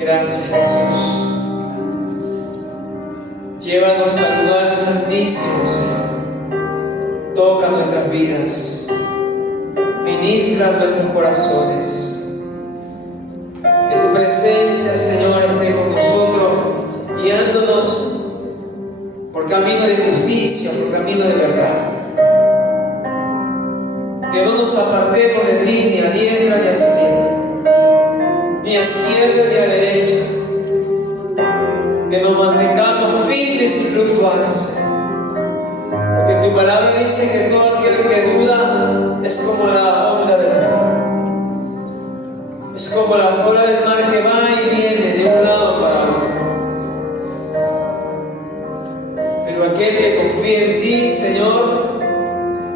Gracias, Jesús. Llévanos al lugar santísimo, Señor. Toca nuestras vidas. Ministra nuestros corazones. Que tu presencia, Señor, esté con nosotros, guiándonos por camino de justicia, por camino de verdad. Que no nos apartemos de ti, ni a diestra ni a siniestra, ni a izquierda ni a derecha. Que nos mantengamos firmes y fluctuantes. Porque tu palabra dice que todo aquel que duda es como la onda del mar. Es como las olas del mar que va y viene de un lado para otro. Pero aquel que confía en ti, Señor,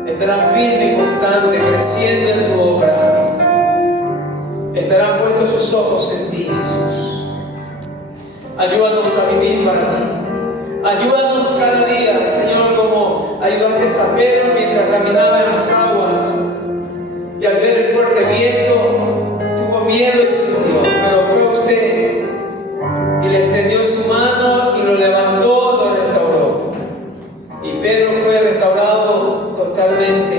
estará firme y constante, creciendo en tu obra. Estarán puestos sus ojos en ti, Jesús. Ayúdanos a vivir para ti. Ayúdanos cada día, Señor, como ayudaste a Pedro mientras caminaba en las aguas. Y al ver el fuerte viento, tuvo miedo y se hundió. Pero fue usted y le extendió su mano y lo levantó, lo restauró. Y Pedro fue restaurado totalmente.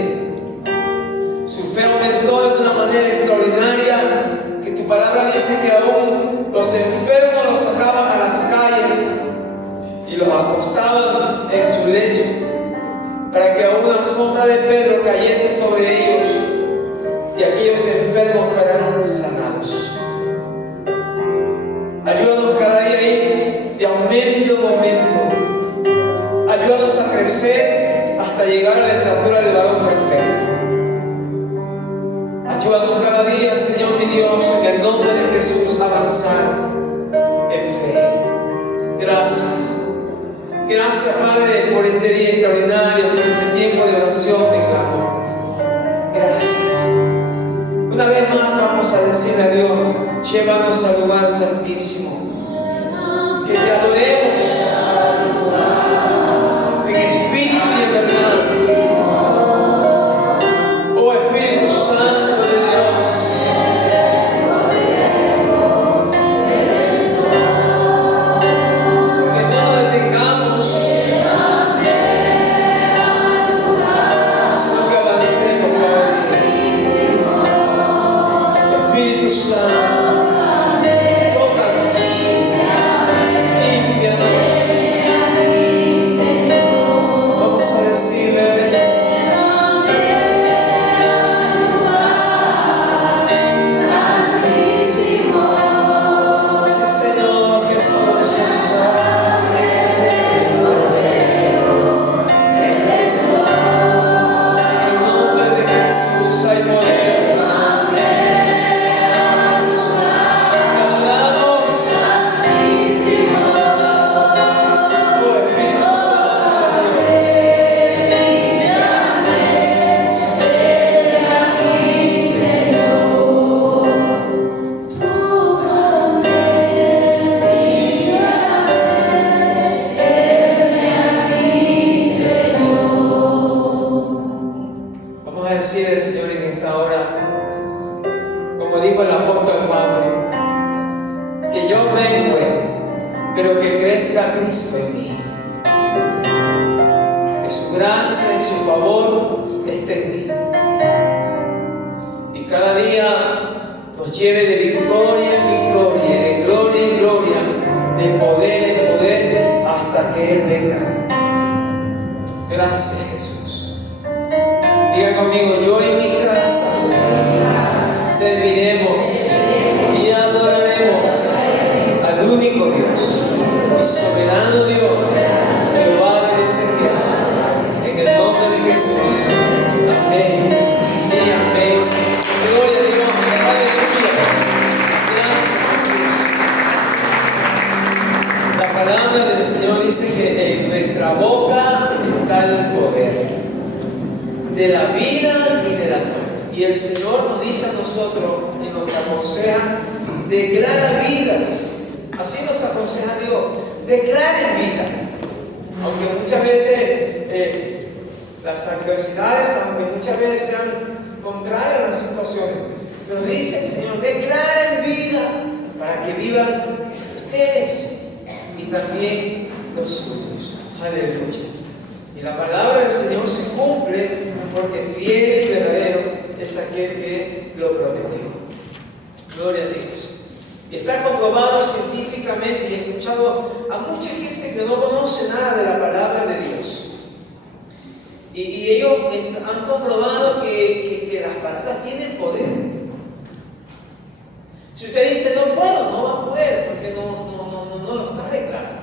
Su fe aumentó de una manera extraordinaria, que tu palabra dice que aún los enfermos los sacaban a las calles y los acostaban en su lecho, para que aún la sombra de Pedro cayese sobre ellos y aquellos enfermos fueran sanados. Ayúdanos cada día a ir de aumento en aumento. Ayúdanos a crecer hasta llegar a la estatura del varón perfecto. Ayúdanos cada día, Señor mi Dios, en el nombre de Jesús, a avanzar en fe. Gracias. Gracias, Padre, por este día extraordinario, por este tiempo de oración, de clamor. Gracias. Una vez más vamos a decirle a Dios: llévanos al lugar santísimo. Que te adoremos en espíritu y en verdad. Oh Espíritu Santo de Dios. Que no nos detengamos, sino que avancemos cada día. Espíritu Santo, tócanos, límpianos. Vamos a decirle: decirle, Señor, en esta hora, como dijo el apóstol Pablo, que yo mengue, pero que crezca Cristo en mí. Que su gracia y su favor esté en mí. Y cada día nos lleve de victoria en victoria, de gloria en gloria, de poder en poder, hasta que Él venga. Gracias, Jesús. Diga conmigo: yo en mi casa serviremos y adoraremos al único Dios y soberano Dios, Jehová de la excelsión. En el nombre de Jesús. Amén y amén. Gloria a Dios. Aleluya. Gracias, Jesús. La palabra del Señor dice que en nuestra boca está el poder de la vida y de la muerte. Y el Señor nos dice a nosotros y nos aconseja: declara vida. Así nos aconseja Dios: declaren vida. Aunque muchas veces las adversidades, aunque muchas veces sean contrarias a las situaciones, pero dice el Señor: declaren vida para que vivan y también los suyos. Aleluya. Y la palabra del Señor se cumple porque fiel y verdadero es aquel que lo prometió. Gloria a Dios. Y está comprobado científicamente, y he escuchado a mucha gente que no conoce nada de la palabra de Dios. Y ellos han comprobado que las palabras tienen poder. Si usted dice no puedo, no va a poder, porque no lo está declarando.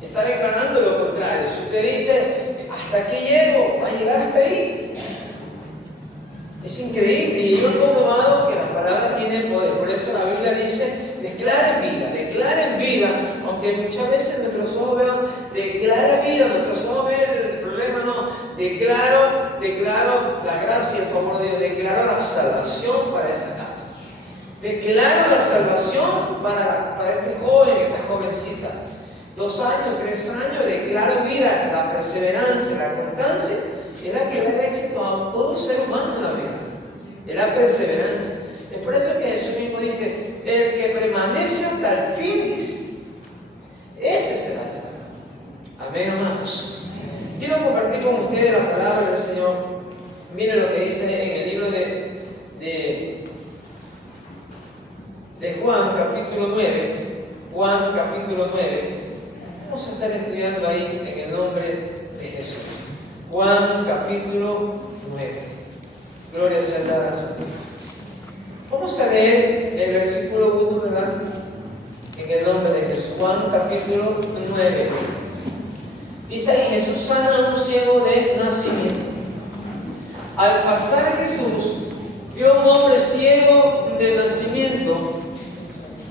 Está declarando lo contrario. Si usted dice hasta aquí llego, va a llegar hasta ahí. Es increíble, y ellos han comprobado que las palabras tienen poder. Por eso la Biblia dice, declara en vida, aunque muchas veces nuestros ojos vean, declara vida, nuestros ojos ven el problema, no, declaro la gracia y el favor de Dios, declaro la salvación para esa casa, declaro la salvación para este joven, esta jovencita, 2 años, 3 años, declaro vida, la perseverancia, la constancia, es la que da el éxito a todo ser humano en la vida, es la perseverancia. Es por eso que Jesús mismo dice, el que permanece hasta el fin, dice, ese será salvo. Amén, amados. Quiero compartir con ustedes la palabra del Señor. Miren lo que dice en el libro de Juan, capítulo 9. Juan, capítulo 9. Vamos a estar estudiando ahí en el nombre de Jesús. Juan, capítulo 9. Gloria sea dada a Dios. Vamos a leer el versículo 1, ¿verdad? En el nombre de Jesús. Juan capítulo 9. Dice ahí, Jesús sana a un ciego de nacimiento. Al pasar Jesús, vio a un hombre ciego de nacimiento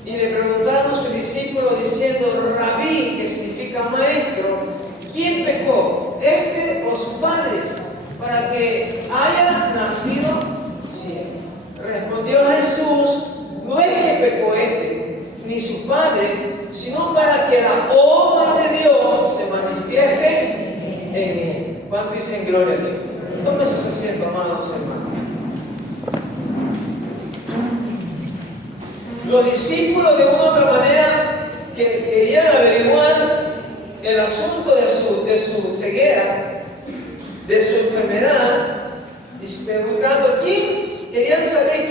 y le preguntaron a sus discípulos diciendo, Rabí, que significa maestro, ¿quién pecó, este o sus padres, para que haya nacido ciego? Respondió Jesús, no es que pecó este, ni su padre, sino para que la obra de Dios se manifieste en él. ¿Cuánto dicen gloria a Dios? Tome su asiento, amados hermanos. Los discípulos de una u otra manera que querían averiguar el asunto de su ceguera, de su enfermedad, y preguntando querían saber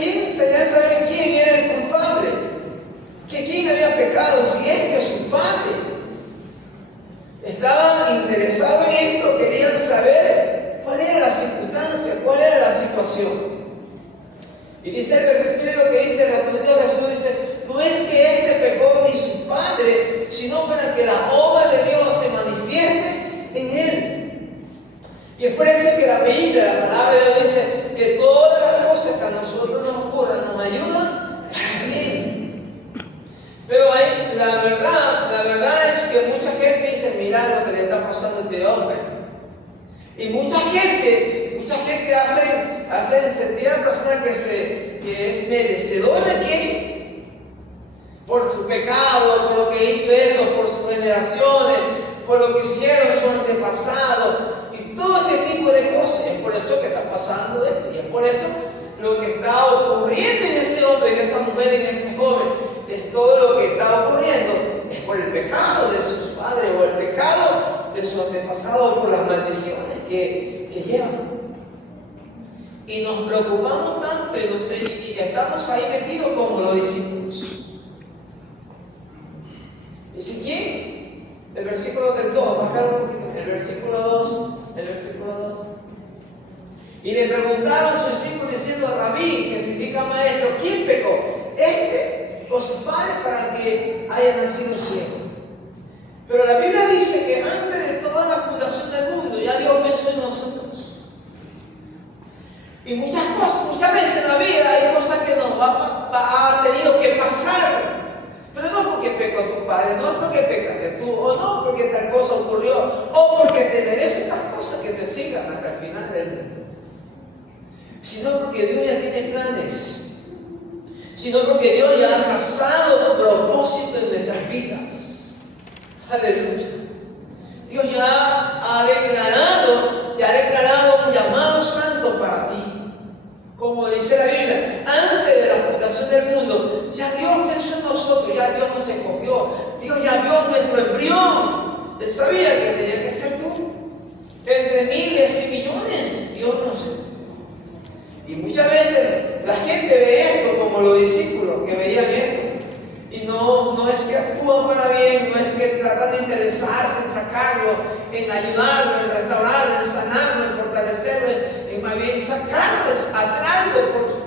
quién era el culpable, que quién había pecado, si este o su padre. Estaban interesados en esto, querían saber cuál era la circunstancia, cuál era la situación. Y dice el versículo que dice, respondió Jesús, dice, no es que este pecó ni su padre, sino para que la obra de Dios se manifieste en él. Y acuérdense que la Biblia, la palabra de Dios dice que todas las cosas que a nosotros nos ocurran nos ayudan para bien. Pero la verdad es que mucha gente dice, mira lo que le está pasando a este hombre. Y mucha gente hace sentir a la persona que es merecedora de que por su pecado, por lo que hizo él, por sus generaciones, por lo que hicieron sus antepasados y todo este tipo de cosas. Es por eso que está pasando esto, y es por eso lo que está ocurriendo en ese hombre, en esa mujer, en ese joven, es todo lo que está ocurriendo, es por el pecado de sus padres o el pecado de sus antepasados, por las maldiciones que llevan. Y nos preocupamos tanto y estamos ahí metidos como los discípulos. ¿Dice quién? El versículo del 2, bajar un poquito. El versículo 2. Y le preguntaron a sus discípulos diciendo, Rabí, que significa maestro, ¿quién pecó? ¿Este o sus padres para que haya nacido ciego? Pero la Biblia dice que antes de toda la fundación del mundo ya Dios pensó en nosotros. Y muchas veces en la vida hay cosas que nos ha tenido que pasar. Pero no porque pecó tu padre, no porque pecaste tú, o no porque tal cosa ocurrió, o porque te mereces estas cosas que te sigan hasta el final del mundo. Sino porque Dios ya tiene planes. Sino porque Dios ya ha trazado un propósito en nuestras vidas. Aleluya. Dios ya ha declarado un llamado santo para ti. Como dice la Biblia, antes de la fundación del mundo, ya Dios pensó en nosotros, ya Dios nos escogió, Dios ya vio nuestro embrión. Él sabía que tenía que ser tú. Entre miles y millones, Dios nos. Y muchas veces la gente ve esto como los discípulos que veían esto. Y no es que actúan para bien, no es que tratan de interesarse en sacarlo, en ayudarlo, en restaurarlo, en sanarlo, en fortalecerlo, en más bien sacarlo, hacer algo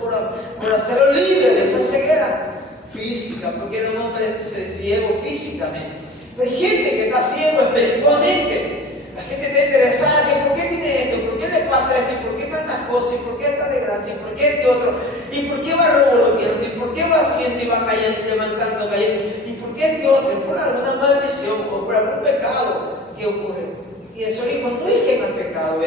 por hacerlo libre de esa ceguera física, porque era un hombre ciego físicamente. Pero hay gente que está ciego espiritualmente. La gente está interesada en por qué tiene esto, por qué le pasa esto, y por qué tantas cosas, y por qué esta desgracia, y por qué este otro, y por qué va revolviendo, y por qué va haciendo y va cayendo, levantando, cayendo, y por qué este otro, es por alguna maldición o por algún pecado que ocurre. Y eso dijo, no es que en el pecado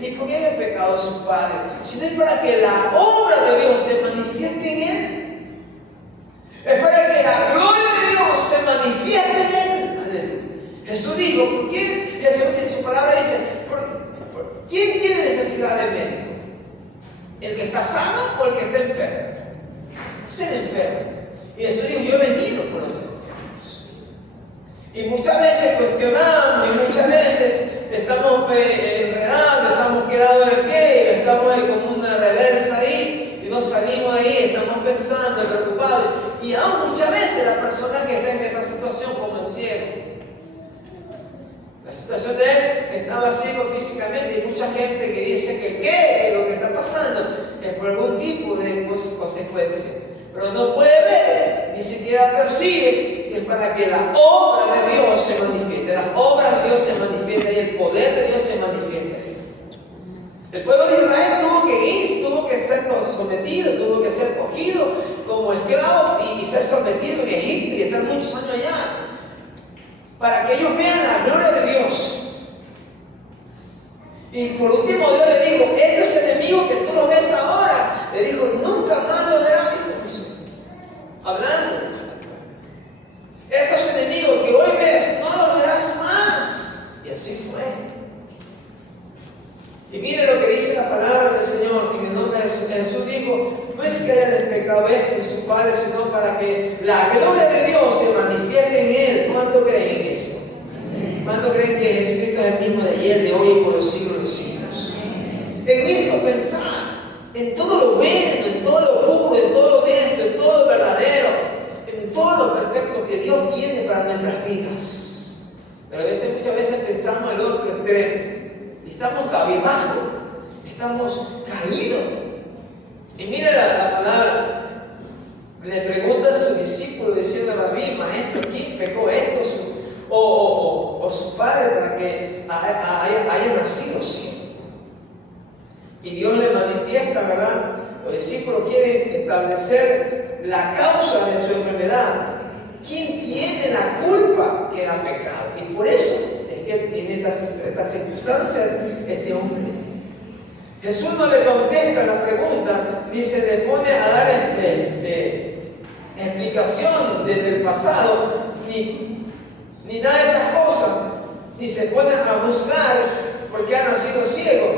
ni porque en el pecado de su padre, sino es para que la obra de Dios se manifieste en él. Es para que la gloria de Dios se manifieste en él. Aleluya. Jesús dijo, ¿por qué? Jesús en su palabra dice, ¿quién tiene necesidad de médico? ¿El que está sano o el que está enfermo? Es el enfermo. Y Jesús dijo, yo he venido por los enfermos. Y muchas veces cuestionamos y muchas veces estamos enredados, estamos quedados en qué, estamos como una reversa ahí y no salimos ahí, estamos pensando, preocupados. Y aún muchas veces la persona que está en esa situación como el ciego, la situación de él estaba ciego físicamente y mucha gente que dice que lo que está pasando es por algún tipo de consecuencia, pero no puede ver, ni siquiera percibe que es para que la obra de Dios se manifieste, las obras de Dios se manifiesten y el poder de Dios se manifieste. El pueblo de Israel tuvo que ser sometido, tuvo que ser cogido como esclavo y ser sometido en Egipto y estar muchos años allá, para que ellos vean la gloria de Dios. Y por último Dios le dijo, estos enemigos que tú los ves ahora, le dijo, nunca más los verás, dijo Jesús, hablando. Estos enemigos que hoy ves, no los verás más. Y así fue. Y mire lo que dice la palabra del Señor en el nombre de Jesús. Jesús dijo, no es que haya despecado esto de su Padre, sino para que la gloria de Dios se manifieste en él. ¿Cuánto creen en eso? ¿Cuánto creen que Jesucristo es el mismo de ayer, de hoy y por los siglos de los siglos? En esto pensar, en todo lo bueno, en todo lo puro, en todo lo honesto, en todo lo verdadero, en todo lo perfecto que Dios tiene para nuestras vidas. Pero muchas veces pensamos en el otro extremo. Estamos cabizbajos, estamos caídos. Y mire la palabra. Le preguntan a sus discípulos diciendo, Rabí, maestro, ¿quién pecó esto? O su padre para que haya nacido ciego. Y Dios le manifiesta, ¿verdad? Los discípulos quieren establecer la causa de su enfermedad. ¿Quién tiene la culpa que ha pecado? Y por eso en estas circunstancias este hombre, Jesús no le contesta la pregunta ni se le pone a dar explicación desde el pasado ni nada de estas cosas, ni se pone a buscar porque ha nacido ciego.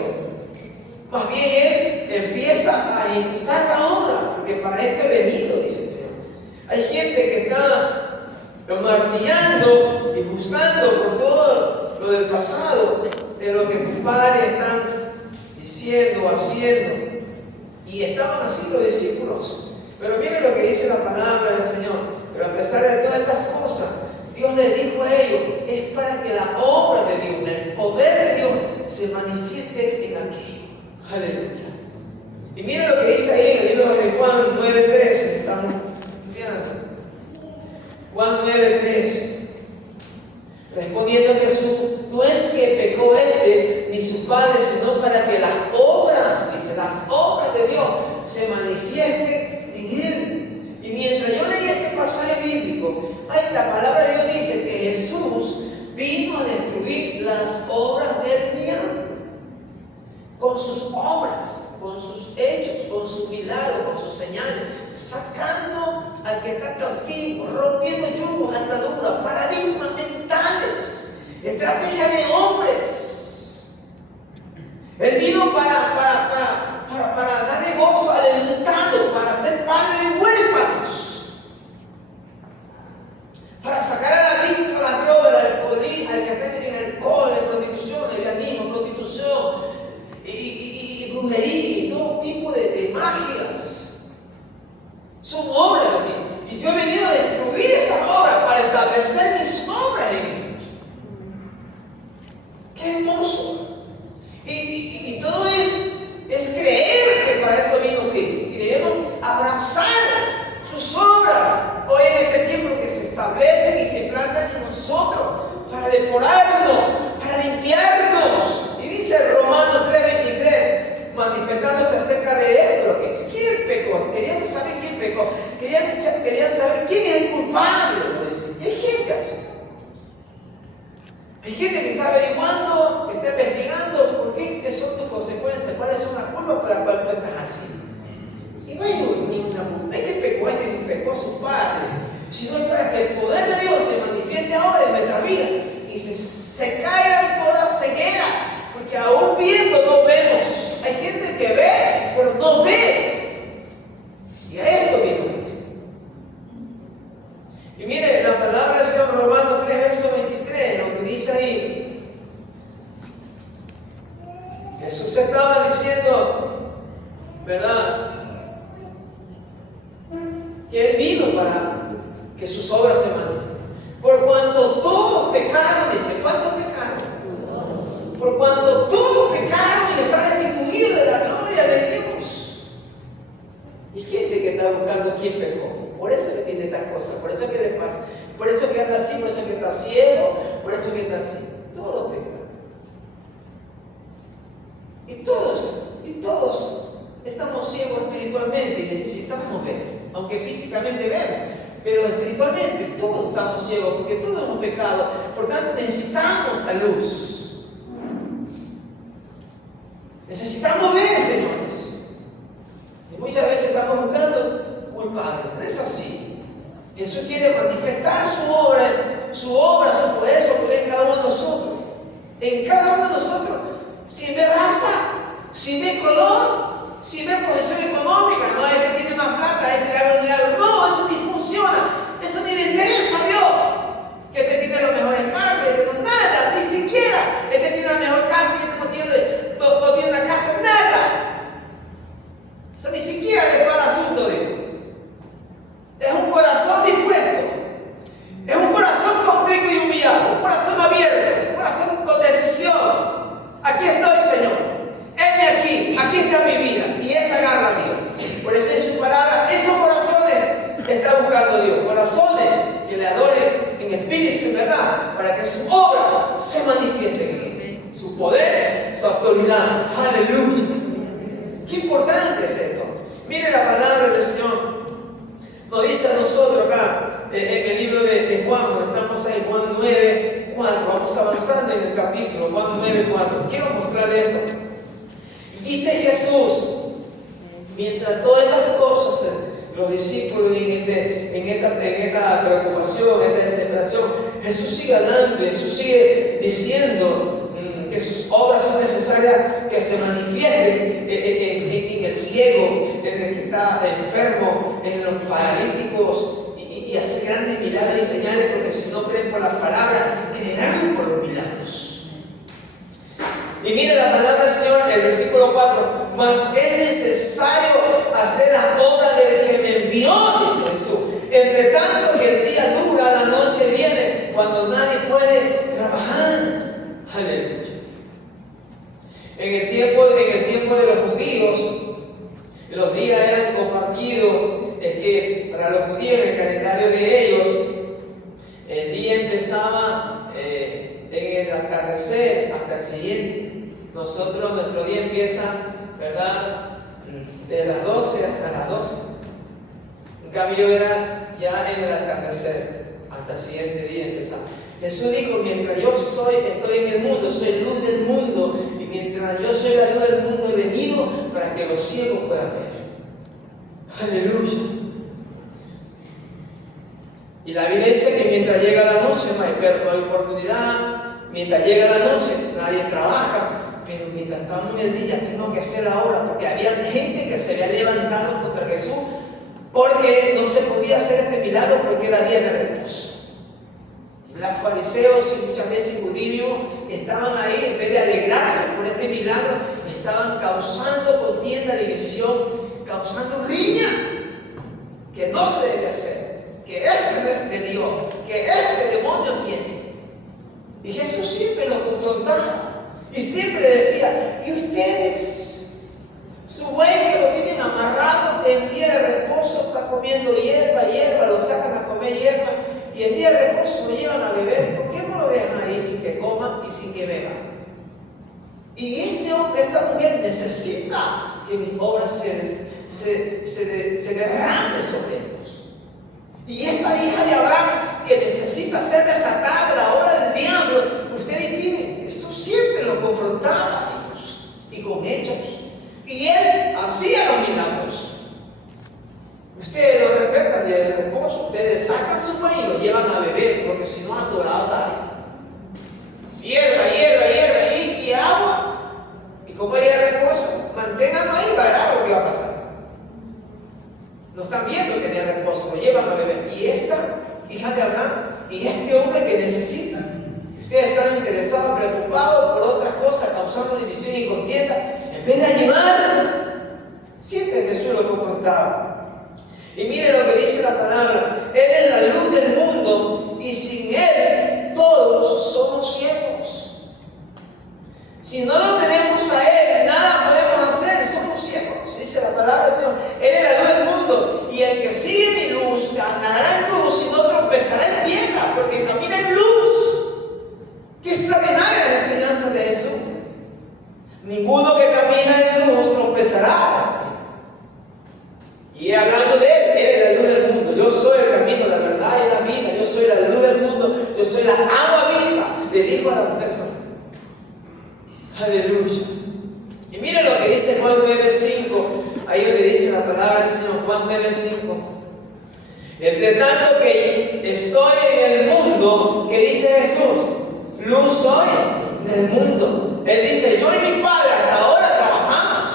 Más bien él empieza a ejecutar la obra, porque para esto he venido, dice el Señor. Hay gente que está martillando y juzgando por todo lo del pasado, de lo que tus padres están diciendo o haciendo. Y estaban así los discípulos. Pero miren lo que dice la palabra del Señor. Pero a pesar de todas estas cosas, Dios les dijo a ellos, es para que la obra de Dios, el poder de Dios, se manifieste en aquello. Aleluya. Y miren lo que dice ahí en el libro de Juan 9:3, estamos estudiando. Juan 9:3. Respondiendo Jesús, no es que pecó ni su padre, sino para que las obras, dice, las obras de Dios se manifiesten en él. Y mientras yo leía este pasaje bíblico, la palabra de Dios dice que Jesús vino a destruir las obras del diablo. Con sus obras, con sus hechos, con sus milagros, con sus señales, sacando al que está cautivo, rompiendo yugos, ataduras, paradigmas mentales, estrategias de hombres. Él vino para darle gozo al enlutado, para ser padre de huérfanos, para sacar a establecer mis obras en ellos. ¡Qué hermoso! Y todo es creer que para eso vino Cristo. Y debemos abrazar sus obras hoy en este tiempo que se establecen y se plantan en nosotros para depurarnos, para limpiarnos. Y dice Romanos 3:23, manifestándose acerca de esto, lo que dice: ¿quién pecó? Querían saber quién pecó, querían saber quién es el culpable. Y hay gente así. Hay gente que está averiguando, que está investigando por qué son tus consecuencias, cuáles son las culpas por las cuales tú estás así. Y no hay ninguna culpa, no es que pecó ni pecó su padre, sino es para que el poder de Dios se manifieste ahora en nuestra vida y se caiga toda ceguera, porque aún viendo no vemos. Hay gente que ve, pero no ve. Y a esto vino Cristo. Y mire, la palabra de San Romanos 3, verso 23, lo que dice ahí. Jesús estaba diciendo, ¿verdad?, que Él vino para que sus obras se manifiesten. Por cuanto todos pecaron, dice, ¿cuántos pecaron? Por cuanto todos pecaron y están destituidos de la gloria de Dios. Y gente que está buscando quién pecó. Por eso que tiene estas cosas, por eso que le pasa, por eso que anda así, por eso que está ciego, por eso que está así. Todos pecaron. Y todos estamos ciegos espiritualmente y necesitamos ver, aunque físicamente vemos, pero espiritualmente todos estamos ciegos porque todos hemos pecado. Por tanto, necesitamos la luz. Necesitamos ver, señores. Y muchas veces estamos buscando culpables. No es así. Jesús quiere manifestar su obra, su poder, su poder en cada uno de nosotros. En cada uno de nosotros. Sin ver raza, sin ver color, sin ver posición económica. No, este tiene más plata, este le haga un milagro. No, eso ni funciona. Eso ni le interesa a Dios. Que este tiene los mejores carros, este no nada, ni siquiera. Este tiene la mejor casa y este no tiene una casa, nada. Eso ni siquiera le para asunto de él. Es un corazón dispuesto. Es un corazón contrito y humillado. Un corazón abierto. Un corazón con decisión. Aquí estoy, Señor. Heme aquí está mi vida. Y esa agarra a Dios. Por eso en su palabra, esos corazones está buscando Dios. Corazones que le adoren en espíritu y en verdad, para que su obra se manifieste en él. Su poder, su autoridad. Aleluya. Qué importante es esto. Mire la palabra del Señor. Nos dice a nosotros acá, en el libro de Juan, estamos en Juan 9, 4, vamos avanzando en el capítulo, Juan 9, 4. Quiero mostrarle esto. Dice Jesús, mientras todas estas cosas, los discípulos en esta preocupación, en esta desesperación, Jesús sigue hablando, Jesús sigue diciendo que sus obras son necesarias que se manifiesten en el ciego, en el que está enfermo, en los paralíticos, y hacer grandes milagros y señales, porque si no creen por las palabras, creerán por los milagros. Y mire la palabra del Señor, el versículo 4, mas es necesario hacer las obras del que me envió, dice Jesús. Entre tanto que el día dura, la noche viene, cuando nadie puede trabajar. Aleluya. En el tiempo de los judíos, los días eran compartidos. Es que para los judíos, en el calendario de ellos, el día empezaba en el atardecer hasta el siguiente. Nuestro día empieza, ¿verdad?, de las 12 hasta las 12. En cambio, era ya en el atardecer hasta el siguiente día empezaba. Jesús dijo, mientras yo estoy en el mundo, soy luz del mundo, y mientras yo soy la luz del mundo, he venido para que los ciegos puedan ver. Aleluya. Y la Biblia dice que mientras llega la noche no hay oportunidad, mientras llega la noche nadie trabaja, pero mientras estamos en el día tengo que hacer la obra, porque había gente que se había levantado contra Jesús porque no se podía hacer este milagro porque era día de reposo. Los fariseos y muchas veces judíos estaban ahí, en vez de alegrarse por este milagro, estaban causando contienda, división, causando riña, que no se debe hacer, que este no es de Dios, que este Y Jesús siempre los confrontaba. Y siempre decía, ¿y ustedes? Su buey que lo tienen amarrado, en día de reposo está comiendo hierba, lo sacan a comer hierba, y el día de reposo lo llevan a beber. ¿Por qué no lo dejan ahí sin que coman y sin que beban? Y este hombre, esta mujer necesita que mis obras se derrame sobre ellos. Y esta hija de Abraham, que necesita ser desatada de la obra del diablo, ustedes entienden, Jesús siempre los confrontaba a ellos y con hechos. Y él hacía los milagros. Ustedes lo respetan día de reposo, ustedes sacan su maíz y lo llevan a beber, porque si no, atorado está ahí. Hierba y agua. Y como era de reposo, manténganlo ahí para ver lo que va a pasar. No están viendo que tenía reposo, lo llevan a beber. Y esta hija de Abraham, y este hombre que necesita. Ustedes están interesados, preocupados por otras cosas, causando división y contienda, en vez de ayudar. Siempre Jesús lo confrontaba. Y mire lo que dice la palabra: Él es la luz del mundo, y sin Él todos somos ciegos. Si no lo tenemos a Él, nada podemos hacer, somos ciegos. Dice la palabra del Señor: Él es la luz del mundo, y el que sigue mi luz andará en luz y no tropezará en piedra, porque camina en luz. Qué extraordinaria la enseñanza de Jesús. Ninguno que camina en luz tropezará. Y hablando de Él, Él es la luz del mundo. Yo soy el camino, la verdad y la vida. Yo soy la luz del mundo. Yo soy la agua viva, le dijo a la mujer santa. Aleluya. Y miren lo que dice Juan 9:5. Ahí donde dice la palabra del Señor, Juan 9:5. Entre tanto que estoy en el mundo, ¿qué dice Jesús? Luz soy del mundo. Él dice, yo y mi Padre hasta ahora trabajamos.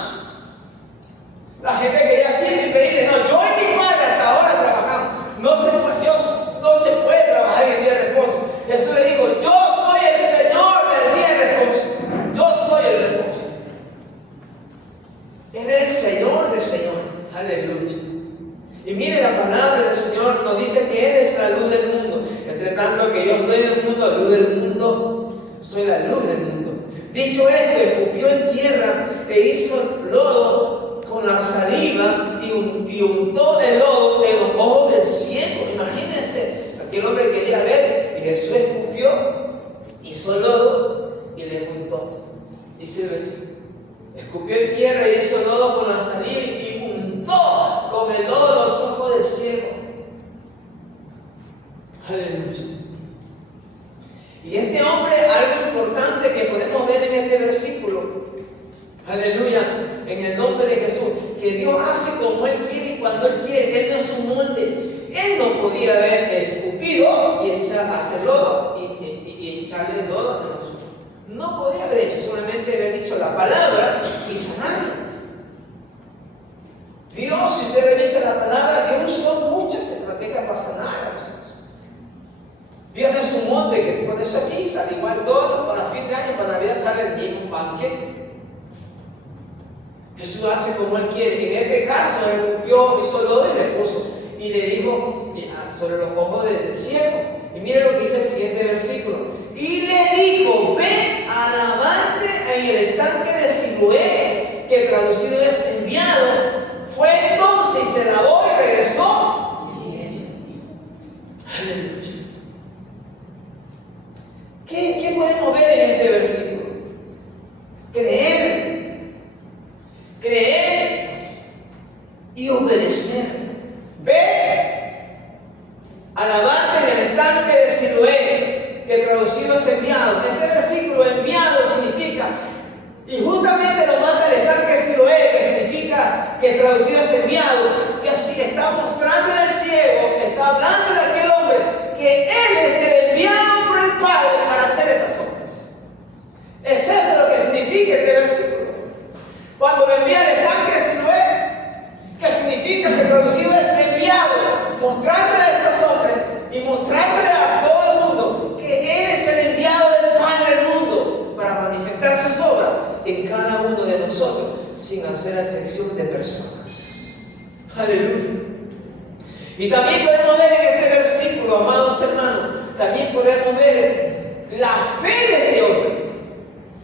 La gente quería así y pedirle, no, yo y mi Padre hasta ahora trabajamos. Dios no se puede trabajar en el día de reposo. Jesús le dijo, yo soy el Señor del día de reposo. Yo soy el reposo. Él es el Señor del Señor. Aleluya. Y mire, la palabra del Señor nos dice que Él es la luz del mundo. Entre tanto que yo estoy en el mundo, luz del mundo, soy la luz del mundo. Dicho esto, escupió en tierra e hizo lodo con la saliva y untó el lodo en los ojos del ciego. Imagínense, aquel hombre quería ver y Jesús escupió, hizo lodo y le untó. Dice el versículo: escupió en tierra y hizo lodo con la saliva y untó con el lodo los ojos del ciego. Aleluya. Y este hombre, algo importante que podemos ver en este versículo, aleluya, en el nombre de Jesús, que Dios hace como Él quiere y cuando Él quiere. Él no es un molde. Él no podía haber escupido y hacer lodo y echarle lodo a nosotros. No podía haber hecho, solamente haber dicho la palabra y sanarlo. Dios, si usted revisa la palabra, Dios usó muchas estrategias para sanar a nosotros. Dios no es un molde que por eso aquí sale igual todos para fin de año, para Navidad sale el mismo banquete. Jesús hace como Él quiere. En este caso, Él escupió, hizo lodo y le puso. Y le dijo sobre los ojos del ciego. Y mire lo que dice el siguiente versículo. Y le dijo, ve a lavarte en el estanque de Siloé, que traducido es enviado. Fue entonces y se lavó y regresó. Aleluya. ¿Qué podemos ver en este versículo? Creer y obedecer. Ve a lavarte en el estanque de Siloé, que traducido es enviado. Este versículo enviado significa, y justamente lo manda al estanque de Siloé, que significa que traducido es enviado, que así está mostrándole al ciego, está hablándole a aquel hombre, que Él es el enviado por el Padre para hacer estas obras. Es eso lo que significa este versículo. Cuando lo envía al estanque de Siloé, que significa que traducido es enviado, mostrándole a estos hombres y mostrándole a todo el mundo que Él es el enviado del Padre del mundo para manifestar sus obras en cada uno de nosotros, sin hacer excepción de personas. Aleluya. Y también podemos ver en este versículo, amados hermanos, también podemos ver la fe de este hombre.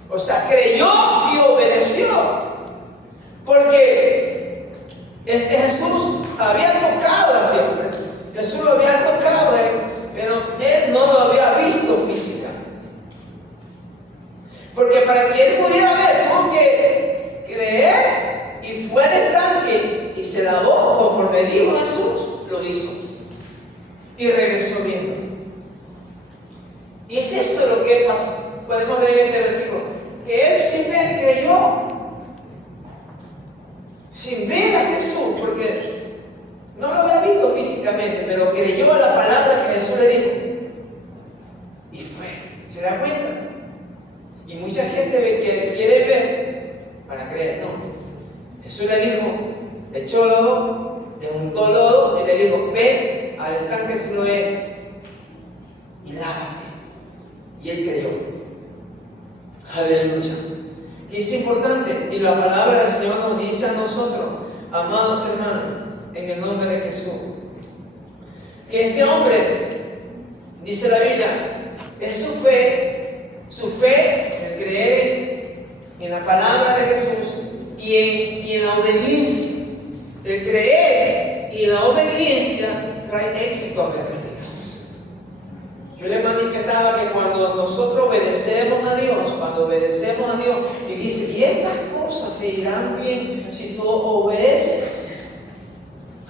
O sea, creyó y obedeció. Porque Jesús había tocado a este hombre. Jesús lo había tocado a él, pero él no lo había visto físicamente. Porque para que él pudiera ver, tuvo que creer y fue al estanque y se lavó conforme dijo Jesús, lo hizo. Y regresó viendo. Y es esto lo que pasa. Podemos ver en este versículo. Que él sin ver creyó. Sin ver a Jesús, porque no lo había visto físicamente, pero creyó a la palabra que Jesús le dijo. Y fue. ¿Se da cuenta? Y mucha gente que quiere ver para creer. No. Jesús le dijo, le echó lodo, le untó lodo y le dijo, ve al estanque Siloé y lávate. Y él creyó. Aleluya. Y es importante, y la palabra del Señor nos dice a nosotros, amados hermanos, en el nombre de Jesús, que este hombre, dice la Biblia, es su fe, el creer en la palabra de Jesús y en la obediencia. El creer y la obediencia trae éxito a nuestras vidas. Yo les manifestaba que cuando nosotros obedecemos a Dios, y dice, y estas cosas te irán bien si tú obedeces.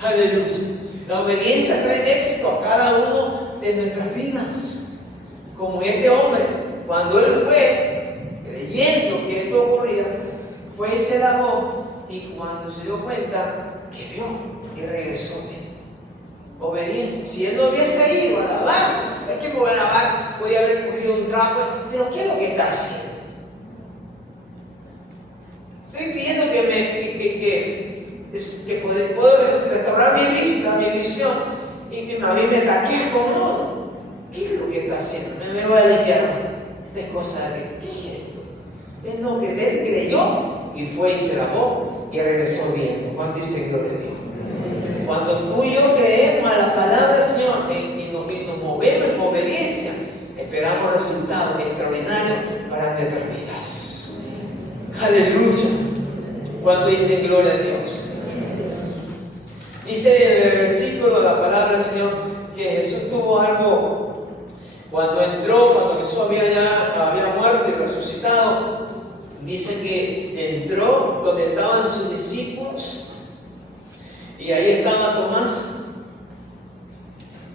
Aleluya. La obediencia trae éxito a cada uno de nuestras vidas. Como este hombre, cuando él fue creyendo que esto ocurría, fue y se lavó, y cuando se dio cuenta, que vio y regresó bien. Obediencia. Si él no hubiese ido a lavarse, es que me voy a lavar, voy a haber cogido un trapo, pero ¿qué es lo que está haciendo? Estoy pidiendo que puedo restaurar mi vista, mi visión, y a mí me taquea con lodo. ¿Qué es lo que está haciendo? Me voy a limpiar. Esta es cosa de ¿qué es esto? Él no creyó, él creyó y fue y se lavó y regresó bien. ¿Cuánto dice gloria a Dios? Cuando tú y yo creemos a la palabra del Señor y nos movemos en obediencia, esperamos resultados extraordinarios para nuestras vidas. Aleluya. ¿Cuánto dice gloria a Dios? Dice en el versículo de la palabra del Señor que Jesús tuvo algo cuando Jesús había muerto y resucitado. Dice que entró donde estaban sus discípulos. Y ahí estaba Tomás,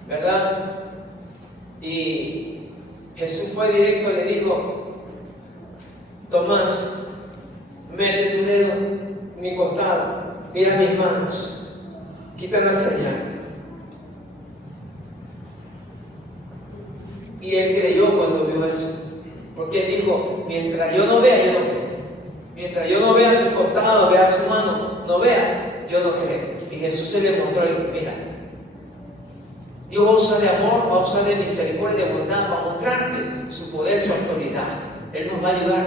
¿verdad? Y Jesús fue directo y le dijo, Tomás, mete tu dedo en mi costado, mira mis manos, quita la señal. Y él creyó cuando vio eso, porque él dijo, mientras yo no vea, yo no creo. Mientras yo no vea su costado, vea su mano, no vea, yo no creo. Y Jesús se le mostró y dijo, mira, Dios va a usar de amor, va a usar de misericordia, de bondad, para mostrarte su poder, su autoridad. Él nos va a ayudar.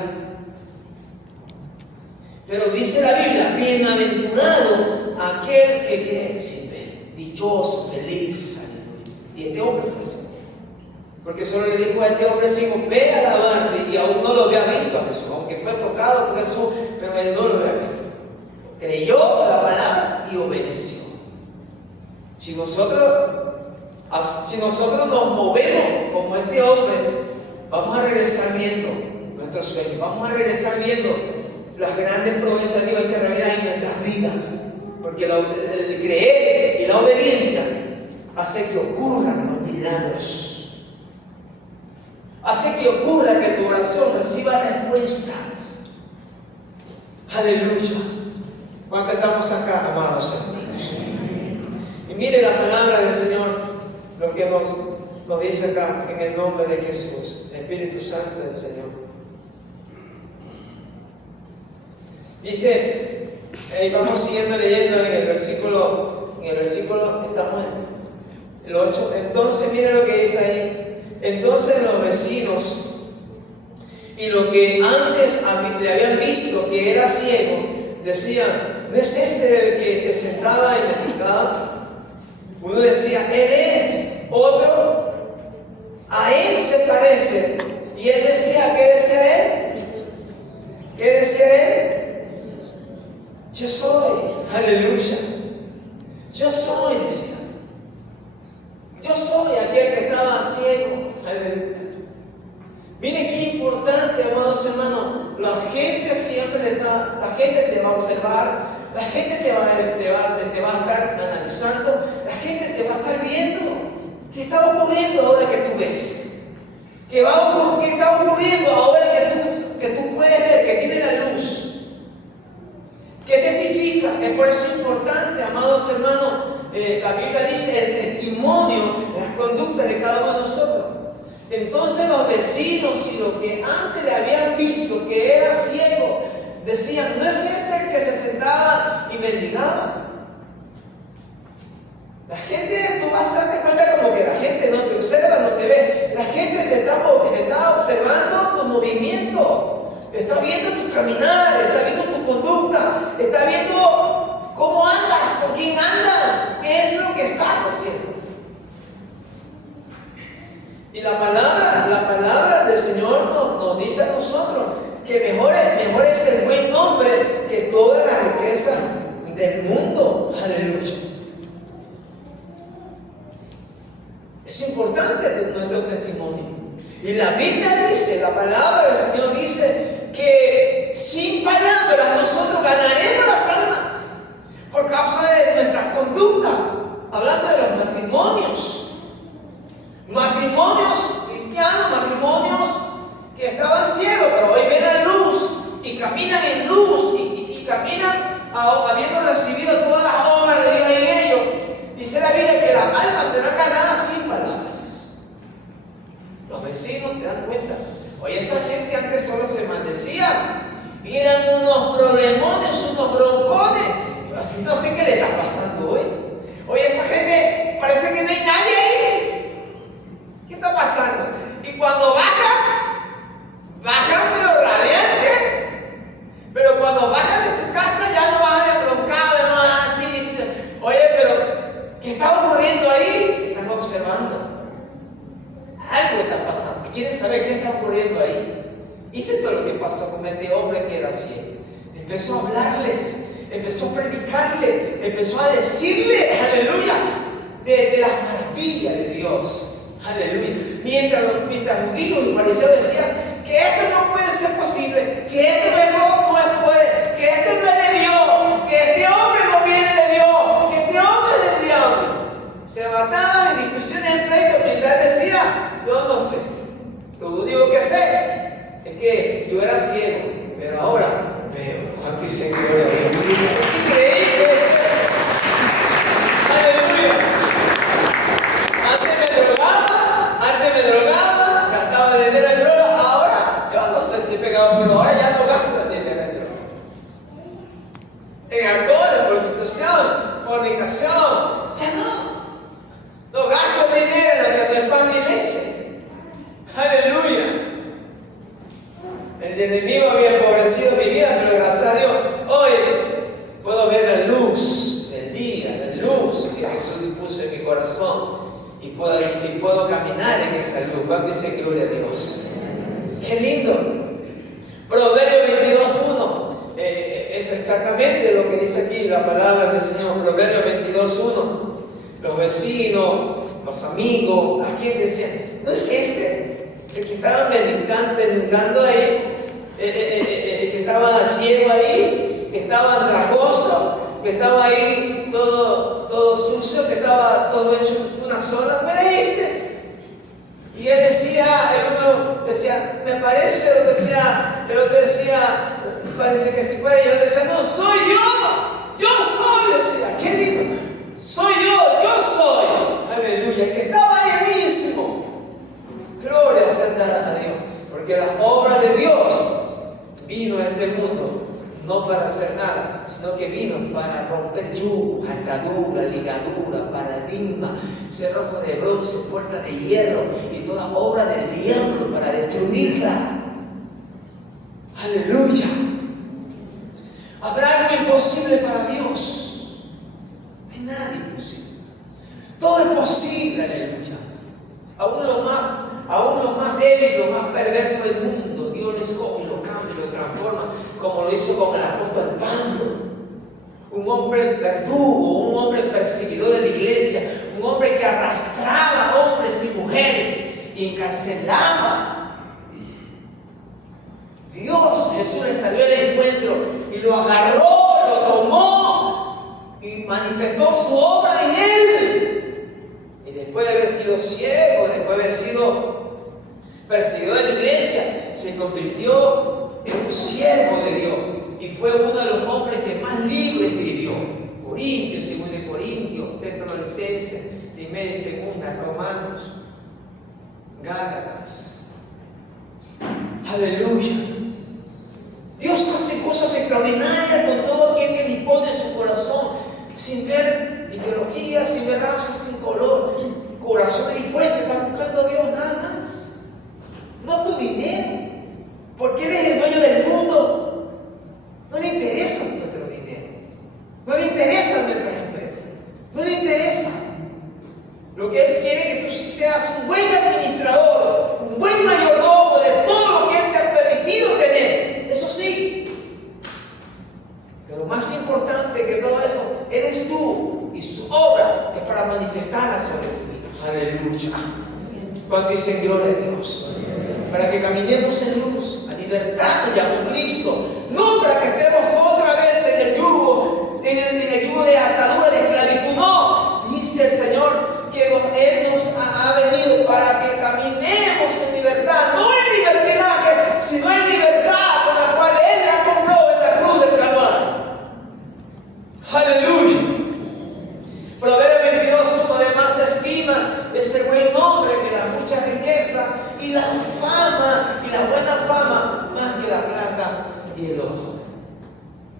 Pero dice la Biblia, bienaventurado aquel que cree sin ver. Dichoso, feliz, aleluya. Y este hombre fue así. Porque solo le dijo a este hombre, ve a lavarte, y aún no lo había visto a Jesús, aunque fue tocado por Jesús, pero él no lo había visto. Creyó la palabra y obedeció. Si nosotros nos movemos como este hombre, vamos a regresar viendo nuestros sueños, vamos a regresar viendo las grandes promesas de Dios hechas realidad en nuestras vidas. Porque el creer y la obediencia hace que ocurran los milagros. Hace que ocurra que tu oración reciba respuestas. Aleluya. ¿Cuántos estamos acá, amados hermanos? Y mire la palabra del Señor, lo que nos dice acá, en el nombre de Jesús, el Espíritu Santo del Señor. Dice, vamos siguiendo leyendo en el versículo, estamos en el 8. Entonces, mire lo que dice ahí. Entonces los vecinos y los que antes le habían visto que era ciego, decían, ¿no es este el que se sentaba y meditaba? Uno decía, él es. Otro, a él se parece. Y él decía, ¿qué decía él? ¿Qué decía él? Yo soy, aleluya. Yo soy, decía. Yo soy aquel que estaba ciego, aleluya. Mire qué importante, amados hermanos. La gente siempre te va a observar, la gente te va a estar analizando, la gente te va a estar viendo. ¿Qué está ocurriendo ahora que tú ves? ¿Qué está ocurriendo ahora que tú puedes ver, que tienes la luz? ¿Qué testifica? Es por eso importante, amados hermanos. La Biblia dice el testimonio, las conductas de cada uno de nosotros. Entonces los vecinos y los que antes le habían visto que era ciego, decían, ¿no es este el que se sentaba y mendigaba? La gente, tú vas a darte cuenta como que la gente no te observa, no te ve. La gente te está observando tu movimiento, está viendo tu caminar, está viendo tu conducta, está viendo cómo andas, con quién andas, qué es lo que estás haciendo. Y la palabra del Señor nos dice a nosotros que mejor es el buen nombre que toda la riqueza del mundo. Aleluya. Es importante nuestro testimonio. Y la Biblia dice, la palabra del Señor dice que sin palabras nosotros ganaremos las almas por causa de nuestra conducta. Hablando de los matrimonios cristianos, matrimonios que estaban ciegos, pero hoy ven la luz y caminan en luz y caminan habiendo recibido todas las obras de Dios en ellos. Dice la Biblia que las almas serán ganadas sin palabras. Los vecinos se dan cuenta. Oye, esa gente antes solo se maldecía y eran unos problemones, unos broncones. Así no sé qué le está pasando hoy. Oye, esa gente parece que no hay nadie ahí. ¿Qué está pasando? Y cuando bajan pero radiante. Pero cuando bajan de su casa ya no bajan embroncados, no bajan así. Oye, pero ¿qué está ocurriendo ahí? Están observando. Algo está pasando. ¿Quieren saber qué está ocurriendo ahí? Hice todo lo que pasó con este hombre que era ciego. Empezó a hablarles. Empezó a predicarle, empezó a decirle, aleluya, de las maravillas de Dios, aleluya. Mientras los judíos y fariseos decían que esto no puede ser posible, que esto no puede, que esto no es de Dios, que este hombre no viene de Dios, que este hombre es del diablo. Se mataban en discusiones en pleito mientras decía, yo no sé, lo único que sé es que yo era ciego, pero ahora veo. ¿Cuánto dicen gloria a Dios? Es increíble eso. Aleluya. Antes me drogaba, gastaba dinero en droga. Ahora, yo no sé si he pegado, pero ahora ya no gasto dinero en droga. En alcohol, en prostitución, fornicación, ya no. No gasto dinero en lo que me pan ni leche. Aleluya. El enemigo había empobrecido mi vida, pero gracias a Dios, hoy puedo ver la luz del día, la luz que Jesús puso en mi corazón y puedo caminar en esa luz. ¿Cuánto dice gloria a Dios? ¡Qué lindo! Proverbios 22:1 es exactamente lo que dice aquí la palabra del Señor. Proverbios 22:1. Los vecinos, los amigos, la gente decía, ¿no es este el que estaba mendigando ahí? Que estaba ciego ahí, que estaba rasgoso, que estaba ahí todo sucio, que estaba todo hecho una sola. ¿No era este? Y él decía, el uno decía, me parece, el otro decía, me parece que si fuera, y el otro decía, no, soy yo soy, decía, qué lindo, soy yo soy, aleluya, el que estaba ahí mismo. Gloria sea a Dios, porque las obras de Dios vino a este mundo no para hacer nada, sino que vino para romper yugo, atadura, ligadura, paradigma, cerrojo de bronce, puerta de hierro y toda obra del diablo para destruirla. Aleluya. ¿Habrá algo imposible para Dios? No hay nada imposible. Todo es posible, aleluya. aún lo más débil, lo más perverso del mundo, Dios lo escoge, lo cambia, lo transforma, como lo hizo con el apóstol Pablo. Un hombre verdugo, un hombre perseguidor de la iglesia, un hombre que arrastraba hombres y mujeres y encarcelaba. Dios, Jesús le salió al encuentro y lo agarró, lo tomó y manifestó su obra en él. Y después de haber sido ciego, después de haber sido perseguidor de la iglesia, se convirtió en un siervo de Dios. Y fue uno de los hombres que más libros escribió. Corintios, 2 Corintios, Tesalonicenses, 1 y 2 Romanos, Gálatas. Aleluya. Dios hace cosas extraordinarias con todo aquel que dispone su corazón, sin ver ideología, sin ver raza, sin color. Corazón dispuesto, está buscando a Dios nada más. No tu dinero, porque eres el dueño del mundo. No le interesa nuestro dinero, no le interesa nuestras empresas, no le interesa. Lo que Él quiere es que tú sí seas un buen administrador, un buen mayordomo de todo lo que Él te ha permitido tener. Eso sí, pero más importante que todo eso, eres tú, y su obra es para manifestarla sobre tu vida. Aleluya. Cuando dicen gloria a Dios, para que caminemos en luz, a libertad nos llamó Cristo. No para que estemos otra vez en el yugo, en el yugo de atadura, de esclavitud. No, dice el Señor que Él nos ha venido para que caminemos en libertad, no en libertinaje, sino en libertad con la cual Él la compró en la cruz del Calvario. Aleluya. Proverbios 22:1, además se estima ese buen hombre que la mucha riqueza y la fama, y la buena fama, más que la plata y el oro.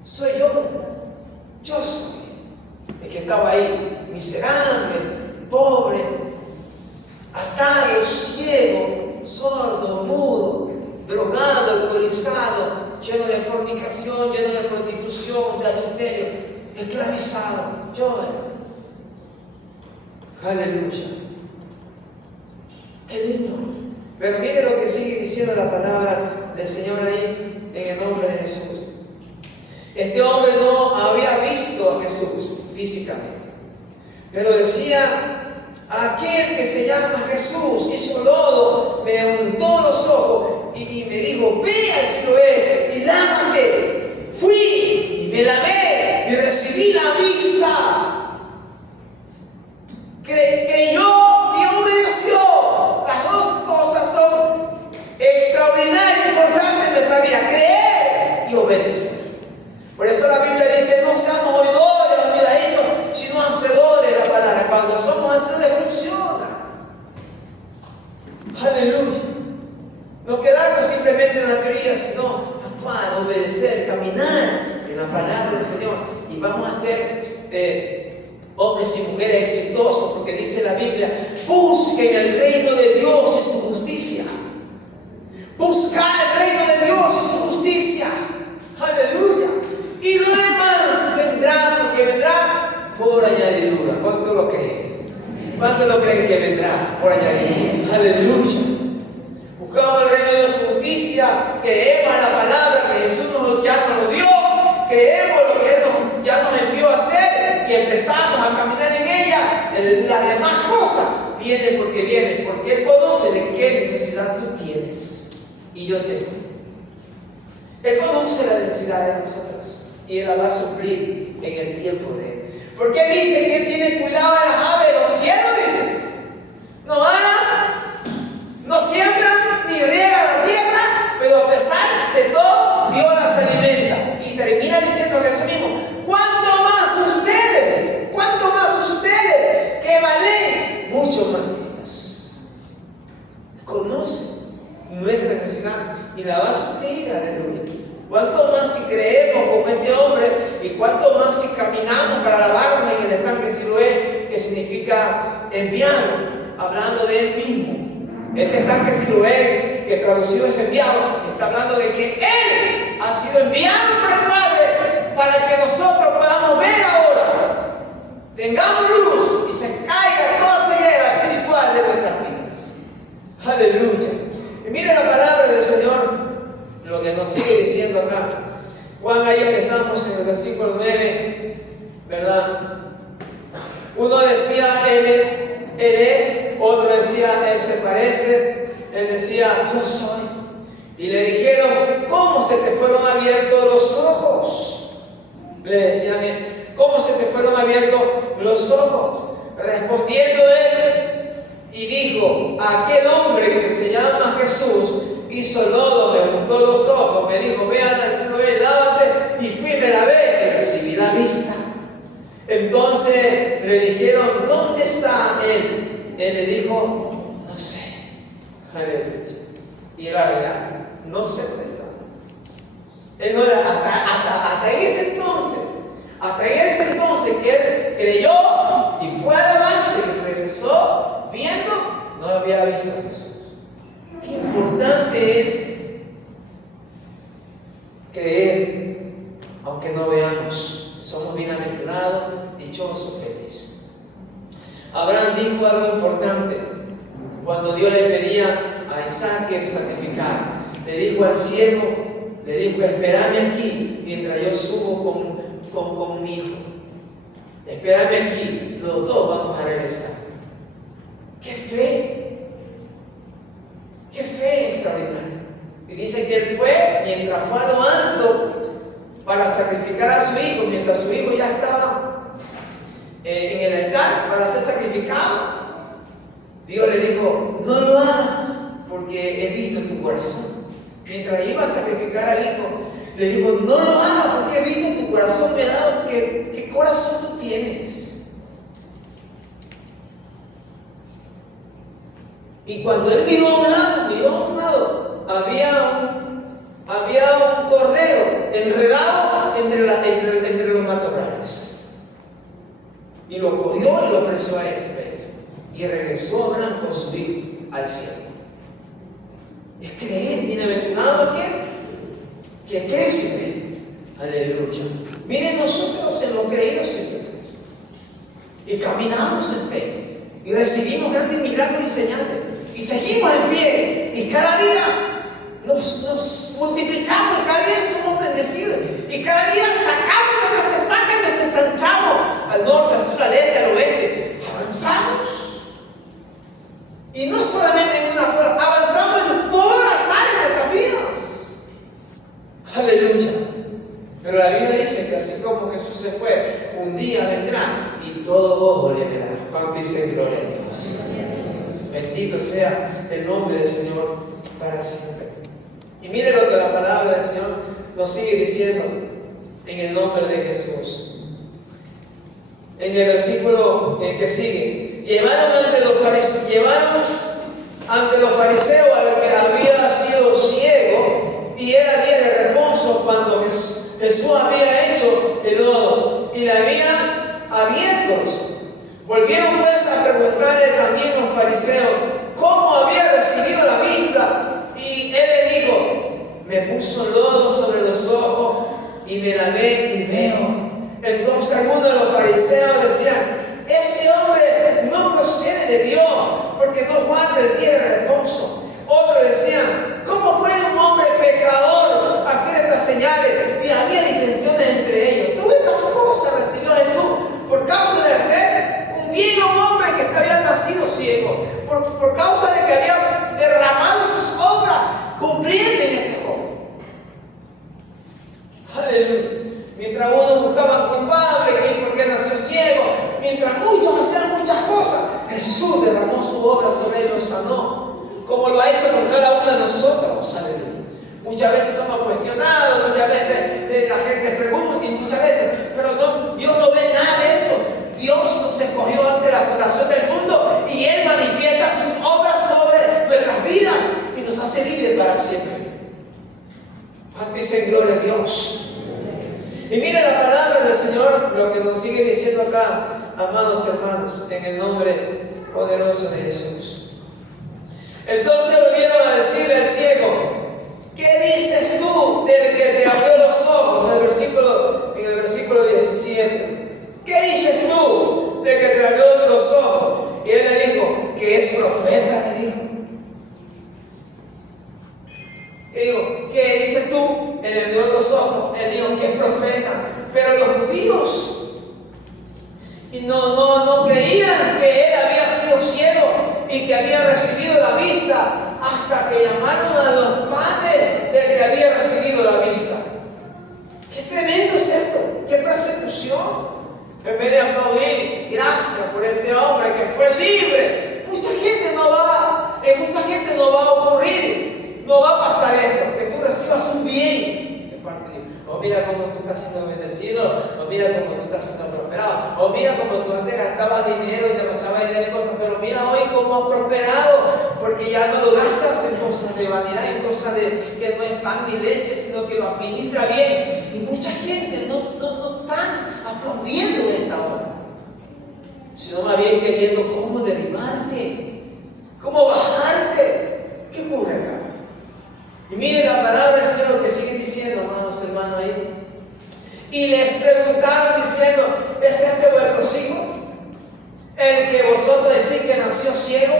Soy yo soy el que estaba ahí, miserable, pobre, atado, ciego, sordo, mudo, drogado, alcoholizado, lleno de fornicación, lleno de prostitución, de adulterio, esclavizado. Yo era. Aleluya. Qué lindo. Pero mire lo que sigue diciendo la palabra del Señor ahí, en el nombre de Jesús. Este hombre no había visto a Jesús físicamente, pero decía: aquel que se llama Jesús hizo lodo, me untó los ojos y me dijo: ve al Siloé y lávate. Fui y me lavé y recibí la vista. Creyó y obedeció. Las dos cosas son extraordinarias, importantes en nuestra vida: creer y obedecer. Por eso la Biblia dice: no seamos oidores olvidadizos, sino hacedores de la palabra. Cuando somos hacedores, funciona. Aleluya. No quedarnos simplemente en la teoría, sino actuar, obedecer, caminar en la palabra del Señor. Y vamos a ser hombres y mujeres exitosos, porque dice la Biblia: busquen el reino de Dios y su justicia. Buscar el reino de Dios y su justicia. Aleluya. Y lo demás vendrá, porque vendrá por añadidura. ¿Cuánto lo creen? ¿Cuánto lo creen que vendrá por añadidura? Aleluya. Buscamos el reino de Dios y su justicia, creemos en la palabra que Jesús ya nos lo dio, creemos lo que Él ya nos envió a hacer y empezamos a caminar en ella. Las demás cosas vienen porque vienen, porque Él conoce de qué necesidad tú tienes y yo tengo. Él conoce la necesidad de nosotros y Él la va a suplir en el tiempo de Él. Porque Él dice que Él tiene cuidado de las aves de los cielos, dice. No aran, no siembran ni riegan la tierra, pero a pesar de todo, Dios las alimenta. Y termina diciendo Jesús mismo: ¿cuánto más ustedes? Dice, ¿cuánto más ustedes que valéis mucho más que ellos? Conoce nuestra necesidad y la va a suplir. Aleluya. Cuánto más si creemos como este hombre, y cuánto más si caminamos para lavarnos en el estanque Siloé, que significa enviado, hablando de Él mismo. Este estanque Siloé, que traducido es enviado, está hablando de que Él ha sido enviado por el Padre para que nosotros podamos ver ahora, tengamos luz y se caiga toda ceguera espiritual de nuestras vidas. encontramos en el versículo 9, ¿verdad? Uno decía, él es, otro decía, él se parece, él decía, yo soy. Y le dijeron, ¿cómo se te fueron abiertos los ojos? Le decían, ¿cómo se te fueron abiertos los ojos? Respondiendo él y dijo, aquel hombre que se llama Jesús hizo lodo, me untó los ojos, me dijo, ve al cielo, ve, lávate, y fui, me lavé y recibí la vista. Entonces le dijeron, ¿dónde está él? Él le dijo, no sé. Aleluya. Y era real, no sé dónde está. Él no era, hasta ese entonces que él creyó y fue al avance y regresó viendo, no había visto a Jesús. Qué importante es creer, aunque no veamos. Somos bienaventurados, dichosos, felices. Abraham dijo algo importante cuando Dios le pedía a Isaac que sacrificara. Le dijo al siervo, le dijo, espérame aquí mientras yo subo con mi hijo. Espérame aquí, los dos vamos a regresar. ¡Qué fe! ¡Qué fe extraordinaria! Y dice que él fue, mientras fue a lo alto, para sacrificar a su hijo, mientras su hijo ya estaba en el altar para ser sacrificado. Dios le dijo, no lo hagas, porque he visto tu corazón. Mientras iba a sacrificar al hijo, le dijo, no lo hagas, porque he visto tu corazón, me ha dado, ¿qué corazón tú tienes? Y cuando él miró a un lado, había un cordero enredado entre los matorrales. Y lo cogió y lo ofreció a él. Y regresó Abraham con su hijo al cielo. Es creer, bienaventurado que crece en él. Aleluya. Miren nosotros en los creídos en Dios. Y caminamos en fe. Y recibimos grandes milagros y señales. Y seguimos en pie. Y cada día nos multiplicamos, y cada día somos bendecidos, y cada día sacamos nuestras estacas y nos ensanchamos al norte, al sur, al este, al oeste. Avanzamos, y no solamente en una sola, avanzamos en todas las áreas de nuestras vidas. Aleluya. Pero la Biblia dice que así como Jesús se fue, un día vendrá y todo ojo le verá. ¿Cuánto dice gloria a Dios? Bendito sea el nombre del Señor para siempre. Y mire lo que la palabra del Señor nos sigue diciendo en el nombre de Jesús. En el versículo que sigue, llevaron ante los fariseos al que había sido ciego, y era día de reposo cuando Jesús había hecho el lodo y le había abiertos. Volvieron pues a preguntarle también los fariseos cómo había recibido la vista. Y él le dijo, me puso lodo sobre los ojos y me lavé y veo. Entonces algunos de los fariseos decían, ese hombre no procede de Dios, porque no guarda el día de reposo. Otros decían, ¿cómo puede un hombre pecador hacer estas señales? Y había disensiones entre ellos. Todas estas cosas recibió Jesús por causa de ser un bien un hombre que había nacido ciego, por causa de que había derramado sus obras cumpliendo en este joven. Aleluya. Mientras unos buscaban culpables, que porque nació ciego, mientras muchos hacían muchas cosas, Jesús derramó su obra sobre él y lo sanó, como lo ha hecho con cada uno de nosotros. Aleluya. Muchas veces somos cuestionados, muchas veces la gente pregunta, y muchas veces, pero no, Dios no ve nada de eso. Dios nos escogió ante la fundación del mundo y Él manifiesta sus obras sobre nuestras vidas y nos hace libres para siempre. Dice gloria a Dios. Y mire la palabra del Señor, lo que nos sigue diciendo acá, amados hermanos, en el nombre poderoso de Jesús. Entonces volvieron a decirle al ciego, ¿qué dices tú del que te abrió los ojos? En el versículo 17. ¿Qué dices tú del que te abrió los ojos? Y él le dijo, que es profeta, le dijo. ¿Qué dices tú? Él le abrió los ojos. Él dijo que es profeta. que había recibido la vista, hasta que llamaron a los padres del que había recibido la vista. ¡Qué tremendo es esto! ¡Qué persecución! En vez de aplaudir, gracias por este hombre que fue libre, mucha gente no va a ocurrir, no va a pasar esto, que tú recibas un bien de parte de Dios. O mira cómo tú estás siendo bendecido, o mira cómo tú estás siendo prosperado, o mira cómo tú antes gastabas dinero y derrochabas dinero en cosas, pero mira hoy cómo has prosperado, porque ya no lo gastas en cosas de vanidad, en cosas que no es pan ni leche, sino que lo administra bien. Y mucha gente no están aplaudiendo esta obra, sino más bien queriendo cómo derribarte, cómo bajarte. ¿Qué ocurre acá? Y miren la palabra del Señor lo que sigue diciendo, amados hermanos, ahí. Y les preguntaron diciendo, ¿es este vuestro hijo? El que vosotros decís que nació ciego.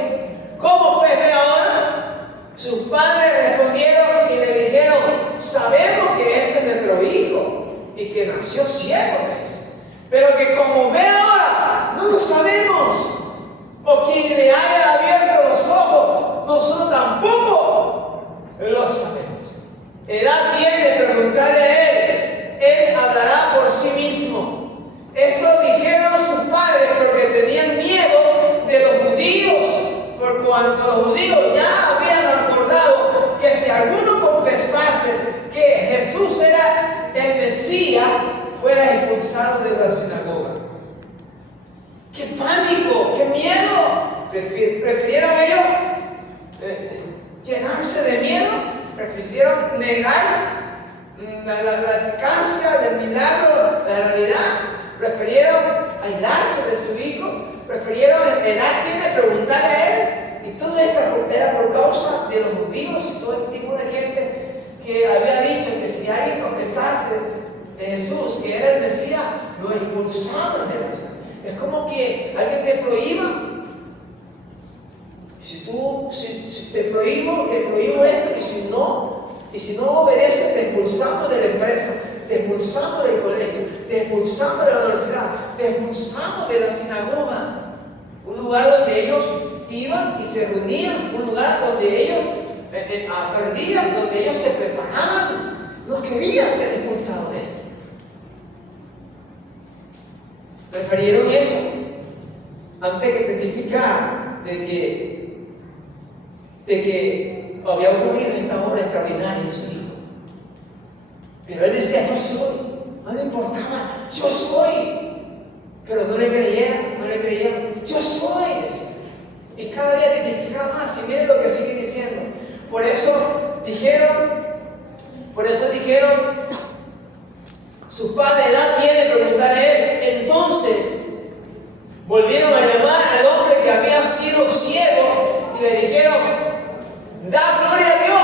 ¿Cómo pues ve ahora? Sus padres respondieron y le dijeron, sabemos que este es nuestro hijo y que nació ciego, pero que como ve ahora, no lo sabemos. O quien le haya abierto los ojos, nosotros tampoco lo sabemos. Edad tiene preguntarle a él hablará por sí mismo. Esto dijeron sus padres porque tenían miedo de los judíos, por cuanto los judíos ya habían acordado que si alguno confesase que Jesús era el Mesías, fuera expulsado de la sinagoga. ¡Qué pánico! ¡Qué miedo! Prefirieron ellos llenarse de miedo, prefirieron negar la eficacia del milagro, la realidad, prefirieron aislarse de su hijo, prefirieron preguntarle a él, y todo esto era por causa de los judíos y todo este tipo de gente que había dicho que si alguien confesase de Jesús que era el Mesías, lo expulsaban de la ciudad. Es como que alguien te prohíba. Si te prohíbo esto, y si no obedeces, te expulsamos de la empresa, te expulsamos del colegio, te expulsamos de la universidad, te expulsamos de la sinagoga, un lugar donde ellos iban y se reunían, un lugar donde ellos aprendían, donde ellos se preparaban. No querían ser expulsados de él. Prefirieron eso antes que testificar de que había ocurrido esta obra extraordinaria en su hijo. Pero él decía, yo soy, no le importaba, yo soy. Pero no le creyeron, yo soy, decía. Y cada día testificaba más, y miren lo que sigue diciendo. Por eso dijeron, sus padres de edad tienen preguntar a él. Entonces volvieron a llamar al hombre que había sido ciego y le dijeron, da gloria a Dios,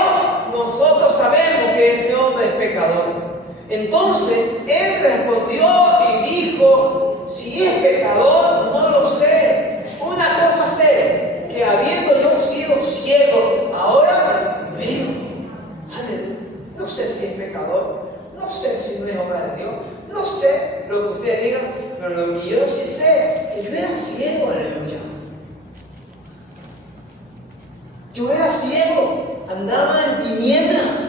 nosotros sabemos que ese hombre es pecador. Entonces él respondió y dijo, si es pecador, no lo sé. Una cosa sé, que habiendo yo sido ciego, ahora veo. Aleluya. No sé si es pecador, no sé si no es obra de Dios, no sé lo que ustedes digan, pero lo que yo sí sé, que yo era ciego, aleluya. Yo era ciego, andaba en tinieblas.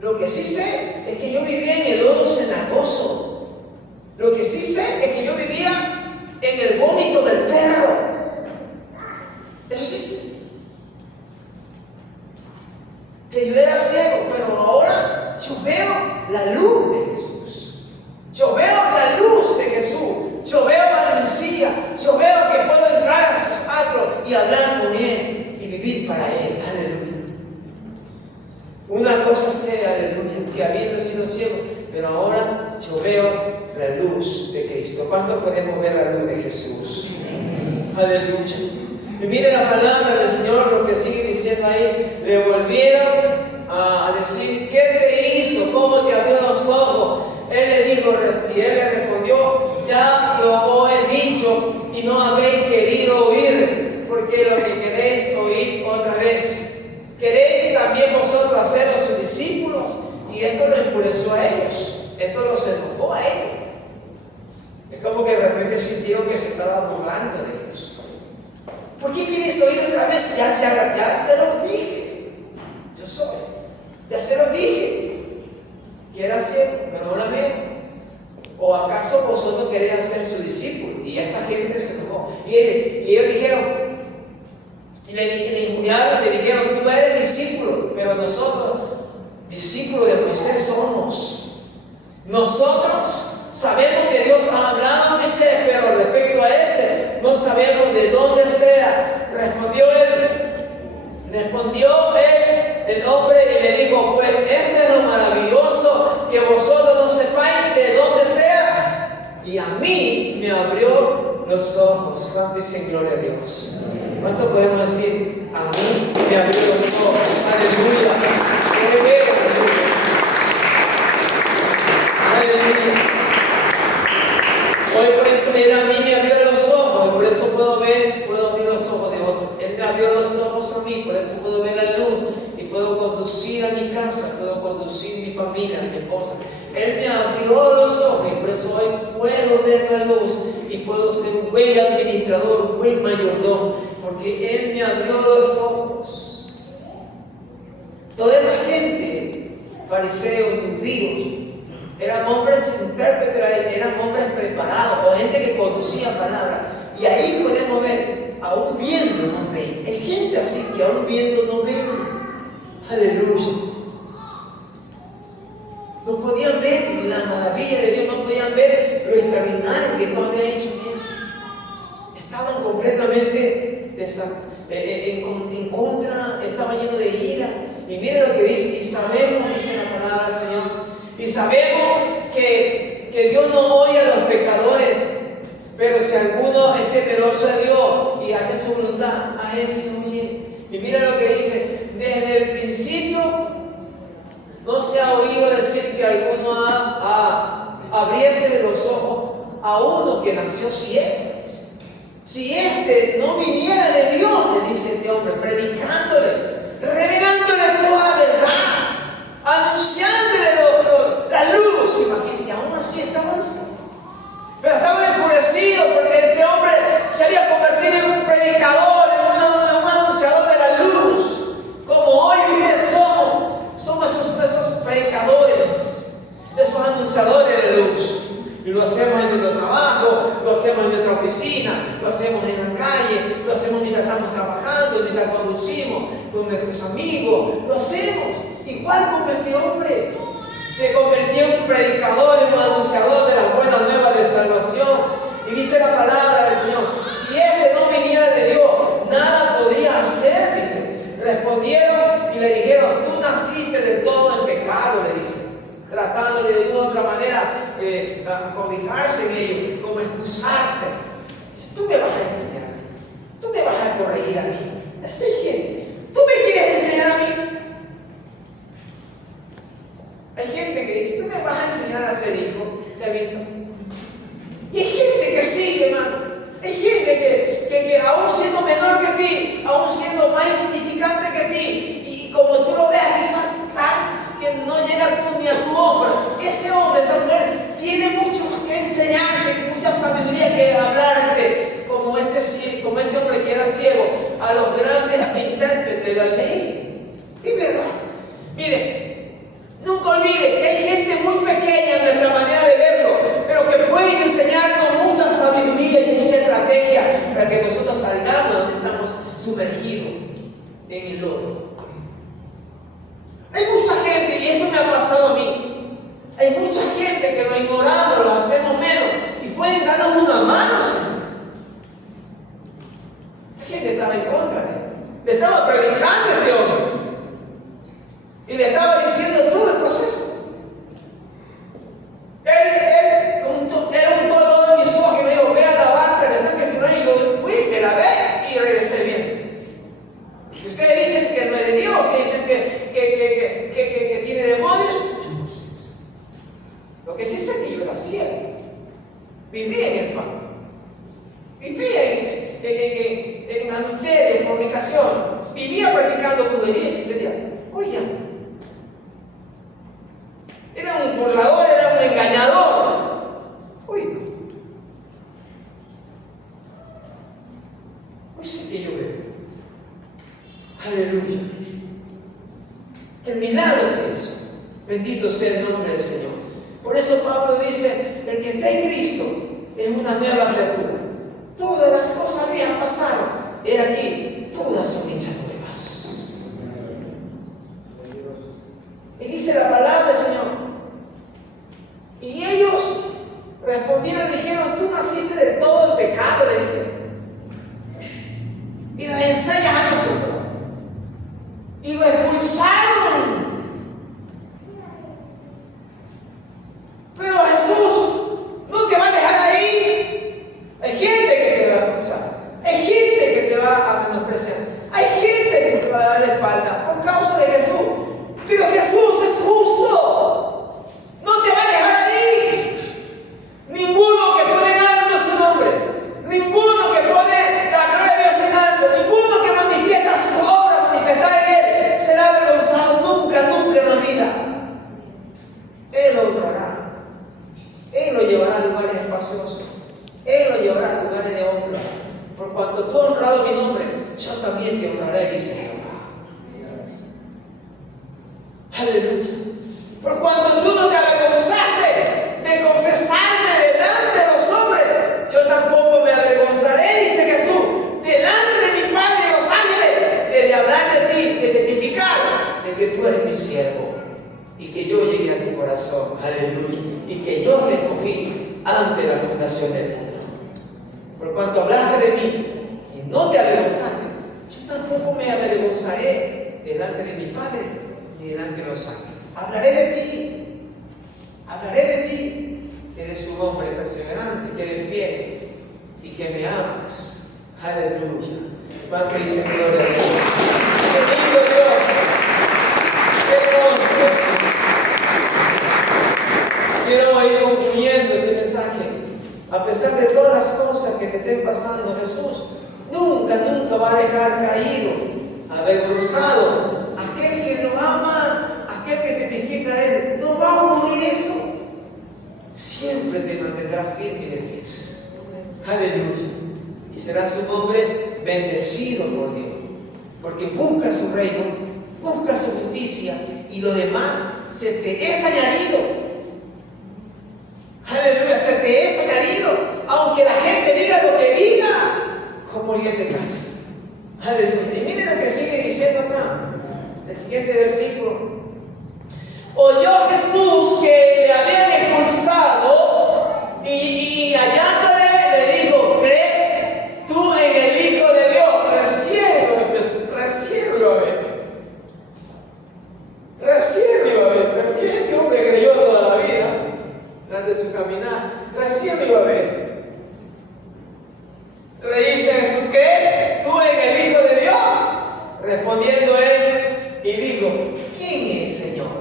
Lo que sí sé es que yo vivía en el lodo cenagoso. Lo que sí sé es que yo vivía en el vómito del perro. Eso sí sé. Que yo era ciego, pero ahora yo veo la luz de Jesús. Yo veo la luz de Jesús. Yo veo al Mesías. Yo veo que puedo entrar a sus atrios y hablar con Él y vivir para Él. Aleluya. Una cosa sé, aleluya, que habiendo sido ciego, pero ahora yo veo la luz de Cristo. ¿Cuántos podemos ver la luz de Jesús? Aleluya. Y mire la palabra del Señor, lo que sigue diciendo ahí. Le volvieron a decir, ¿qué te hizo? ¿Cómo te abrió los ojos? Él le dijo, y él le respondió, ya lo he dicho y no habéis querido oír, porque lo que queréis oír otra vez. ¿Queréis también vosotros hacerlos sus discípulos? Y esto lo enfureció a ellos, esto los enojó a ellos. Es como que de repente sintieron que se estaba burlando de ellos. ¿Por qué quieren quieres oír otra vez? Ya se los dije. Yo soy. Ya se los dije. Que era ciego, pero ahora veo. ¿O acaso vosotros queréis hacer su discípulo? Y esta gente se enojó. Y ellos dijeron, y le injuriaron y le dijeron, tú eres discípulo, pero nosotros, discípulos de Moisés somos. Nosotros sabemos que Dios ha hablado a Moisés, pero respecto a ese, no sabemos de dónde sea. Respondió él, el hombre, y le dijo, pues este es lo maravilloso, que vosotros no sepáis de dónde sea. Y a mí me abrió los ojos. ¿Cuánto dicen gloria a Dios? ¿Cuánto podemos decir? A mí me abrió los ojos. Aleluya. Aleluya. Hoy por eso a mí me abrió los ojos. Por eso puedo abrir los ojos de otros. Él me abrió los ojos a mí. Por eso puedo ver la luz. Y puedo conducir a mi casa. Puedo conducir a mi familia, a mi esposa. Él me abrió los ojos. Y por eso hoy puedo ver la luz. Y puedo ser un buen administrador, un buen mayordomo. Porque Él me abrió los ojos. Toda esta gente, fariseos, judíos, eran hombres intérpretes, eran hombres preparados, o gente que conocía palabras. Y ahí podemos ver, aún viendo no ven. Hay gente así que aún viendo no ven. Aleluya. No podían ver la maravilla de Dios, no podían ver lo extraordinario que Dios había hecho en él. Estaban completamente en contra, estaban llenos de ira. Y miren lo que dice, y sabemos, dice la palabra del Señor, y sabemos que Dios no oye a los pecadores, pero si alguno es temeroso de Dios y hace su voluntad, a ese oye. Y miren lo que dice, desde el principio no se ha oído decir que alguno abriese los ojos a uno que nació ciego. Si este no viniera de Dios, le dice este hombre, predicándole, revelándole toda la verdad, anunciándole la luz. Imagínate, aún así estaban así. Pero estaban enfurecidos porque este hombre se había convertido en un predicador, en un anunciador de la luz. Como hoy ustedes somos esos predicadores, esos anunciadores de luz. Y lo hacemos en nuestro trabajo, lo hacemos en nuestra oficina, lo hacemos en la calle, lo hacemos mientras estamos trabajando, mientras conducimos, con nuestros amigos, lo hacemos. Igual como este hombre se convirtió en un predicador, en un anunciador de las buenas nuevas de salvación. Y dice la palabra del Señor, si este no viniera de Dios, nada podía hacer, dice. Respondieron y le dijeron, tú naciste de todo en pecado, le dice. Tratando de una u otra manera cobijarse en ello, como excusarse. Dice, tú me vas a enseñar, tú me vas a corregir a mí. Así que, ¿tú me quieres enseñar a mí? Hay gente que dice, tú me vas a enseñar a ser hijo. ¿Se ha visto? Y hay gente que sigue, hermano. Hay gente que aún siendo menor que ti, aún siendo más insignificante que ti, y como tú lo veas, quizás tan que no llega tú ni a tu hombro. Ese hombre, esa mujer, tiene mucho más que enseñarte, mucha sabiduría que hablarte, como este hombre que era ciego, a los grandes intérpretes de la ley. Es verdad. Mire, nunca olvide que hay gente muy pequeña en nuestra manera de verlo, pero que puede enseñarnos mucha sabiduría y mucha estrategia para que nosotros salgamos donde estamos sumergidos en el lodo. Hay mucha gente, y eso me ha pasado a mí, hay mucha gente que lo ignoramos, lo hacemos menos, y pueden darnos una mano, Señor. Esta gente estaba en contra de él, le estaba predicando a este hombre, y le estaba diciendo todo el proceso. Él untó lodo en mis ojos y me dijo, ve a lavarte, después que se no, y yo fui, me lavé y regresé bien. Y ustedes dicen que no es de Dios, que dicen que tiene demonios. Lo que sí sé es que yo era ciego, vivía en el fango, vivía en adulterio, en fornicación, vivía practicando brujería y hechicería. Oye, era un burlador, era un engañador. Oye, hoy sí que yo veo. Aleluya. El milagro es eso. Bendito sea el nombre del Señor. Por eso Pablo dice, el que está en Cristo es una nueva criatura. Todas las cosas viejas pasaron. He aquí, todas son hechas nuevas. Y dice la palabra del Señor. Y ellos respondieron y dijeron, tú naciste del todo en pecado, le dicen. Y nos enseñas a nosotros. Y lo expulsaron. Pero Jesús no te va a dejar ahí. Hay gente que te va a expulsar. Hay gente que te va a menospreciar. Hay gente que te va a dar la espalda por causa de Jesús. Pero Jesús es justo. No te va a dejar ahí. Ninguno que pone en alto su nombre. Ninguno que pone la gloria de Dios en alto. Ninguno que manifiesta su obra, manifestada en Él, será avergonzado nunca, nunca en la vida. Él lo honrará. Él lo llevará a lugares espaciosos. Él lo llevará a lugares de honra. Por cuanto tú has honrado mi nombre, yo también te honraré, dice Jehová. Aleluya. Por cuanto tú no te avergonzaste de confesarme delante de los hombres, yo tampoco me avergonzaré, dice Jesús, delante de mi Padre y los ángeles, de hablar de ti, de testificar de que tú eres mi siervo y que yo llegué a tu corazón. Aleluya. Y que yo te escogí ante la fundación del mundo. Por cuanto hablaste de mí y no te avergonzaste, yo tampoco me avergonzaré delante de mi Padre ni delante de los ángeles. Hablaré de ti, que eres un hombre perseverante, que eres fiel y que me amas. Aleluya. ¿Cuánto dice gloria a Dios? Bendito Dios. Qué hermoso es. Quiero ir concluyendo este mensaje. A pesar de todas las cosas que te estén pasando, Jesús nunca va a dejar caído, avergonzado. Aquel que lo ama, aquel que testifica a Él, no va a ocurrir eso. Siempre te mantendrá firme y de pies. Aleluya. Y será su nombre bendecido por Dios. Porque busca su reino, busca su justicia y lo demás se te es añadido. Aleluya, se te es añadido, aunque la gente diga lo que diga, como en este caso. Aleluya. Y miren lo que sigue diciendo acá, el siguiente versículo. Oyó Jesús que le habían expulsado y hallándole le dijo, ¿crees tú en el Hijo de Dios? Recién lo ve. Pero ¿qué hombre creyó toda la vida? Durante su caminar, recién lo iba a ver. Le dice Jesús, ¿crees tú en el Hijo de Dios? Respondiendo él y dijo, ¿quién es, Señor,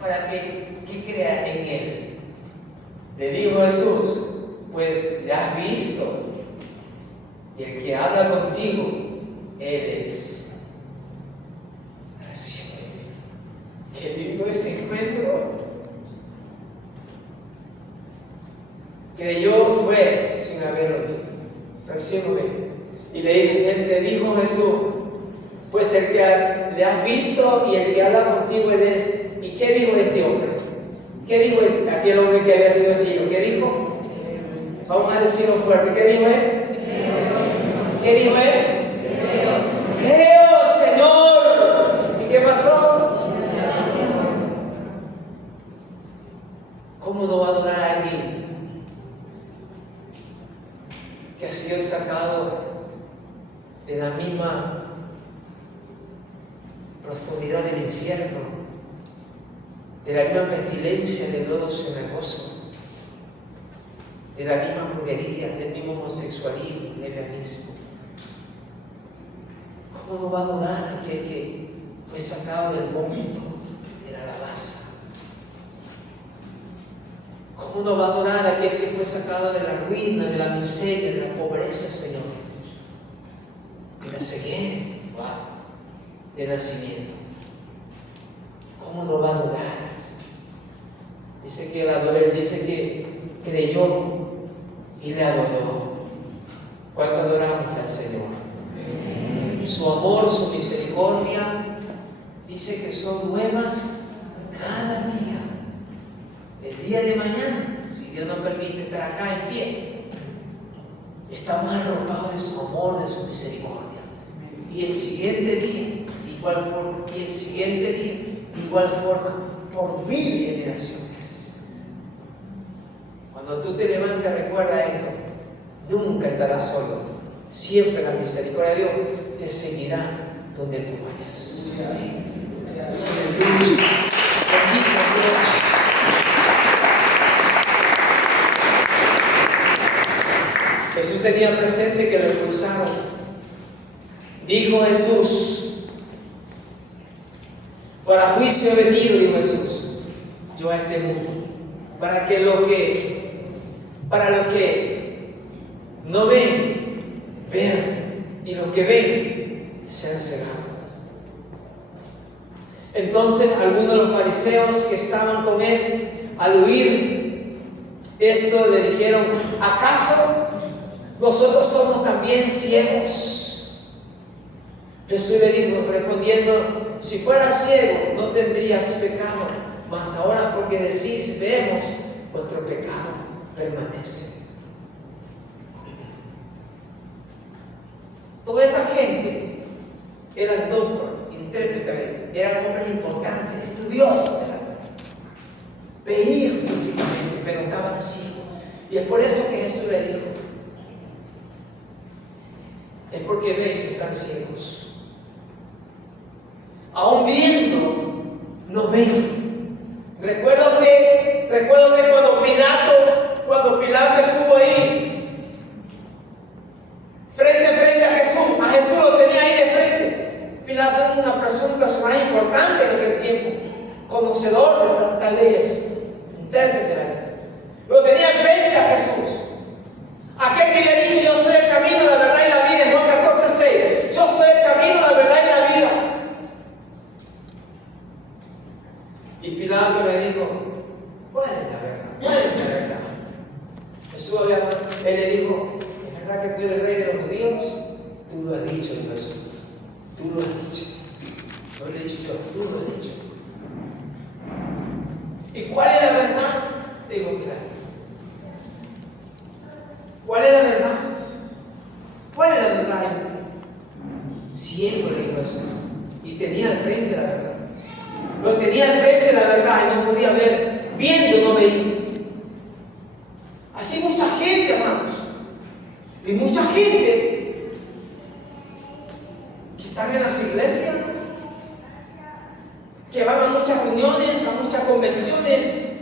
para que crea en Él? Le dijo Jesús, pues le has visto, y el que habla contigo, Él es. Así es. Qué lindo ese encuentro. Creyó, fue sin haberlo visto. Recién lo ve. Y le dijo Jesús, pues el que le has visto y el que habla contigo Él es. ¿Y qué dijo este hombre? ¿Qué dijo aquel hombre que había sido ciego? ¿Qué dijo? Vamos a decirlo fuerte. ¿Qué dijo él? ¿Qué dijo él? Creo, Señor. ¿Y qué pasó? ¿Cómo no va a adorar a alguien que ha sido sacado de la misma profundidad del infierno, de la misma pestilencia de lodo cenagoso, de la misma brujería, del mismo homosexualismo, lesbianismo? ¿Cómo no va a adorar a aquel que fue sacado del vómito de la alabaza? ¿Cómo no va a adorar a aquel que fue sacado de la ruina, de la miseria, de la pobreza, Señor? De la ceguera, de nacimiento. ¿Cómo no va a adorar? Dice que él dice que creyó y le adoró. ¿Cuánto adoramos al Señor? su amor, su misericordia, dice que son nuevas cada día. El día de mañana, si Dios nos permite estar acá en pie, estamos arropados de su amor, de su misericordia. Y el siguiente día, igual forma. Y el siguiente día, igual forma, por 1000 generaciones. Cuando tú te levantas, recuerda esto: nunca estarás solo. Siempre la misericordia de Dios te seguirá donde tú vayas. Bendito Dios. Jesús tenía presente que lo expulsaron. Dijo Jesús: para juicio he venido, dijo Jesús, yo a este mundo, para los que no ven, vean, y los que ven, sean cegados. Entonces algunos de los fariseos que estaban con él, al oír esto, le dijeron: ¿acaso nosotros somos también ciegos? Jesús le dijo, respondiendo: si fueras ciego, no tendrías pecado, mas ahora porque decís vemos, vuestro pecado permanece. Toda esta gente eran doctores, intérpretes, eran hombres importantes, estudiosos, veían físicamente, pero estaban ciegos. Y es por eso que Jesús le dijo: es porque veis y están ciegos. Aún viendo, no ven. Recuerdo que cuando Pilato estuvo ahí, frente a Jesús lo tenía ahí de frente. Pilato era un personaje importante en aquel tiempo, conocedor de tantas leyes, intérprete de la ley. Lo tenía frente a Jesús. Aquel que le ha dicho: yo soy el camino, la verdad y la vida, en Juan 14:6. Yo soy el camino, la verdad y la vida. Y Pilato le dijo: ¿cuál es la verdad? ¿Cuál es la verdad? Él le dijo: ¿es verdad que tú eres el rey de los judíos? Tú lo has dicho, dijo Jesús. Tú lo has dicho. No lo he dicho yo, tú lo has dicho. ¿Y cuál es la verdad? Le dijo Pilato. ¿Cuál es la verdad? ¿Cuál es la verdad? Ciego, le dijo Jesús. Y tenía al frente la verdad. Lo tenía al frente la verdad y no podía ver. Viendo no veía. Así mucha gente, hermanos. Y mucha gente que están en las iglesias, que van a muchas reuniones, a muchas convenciones,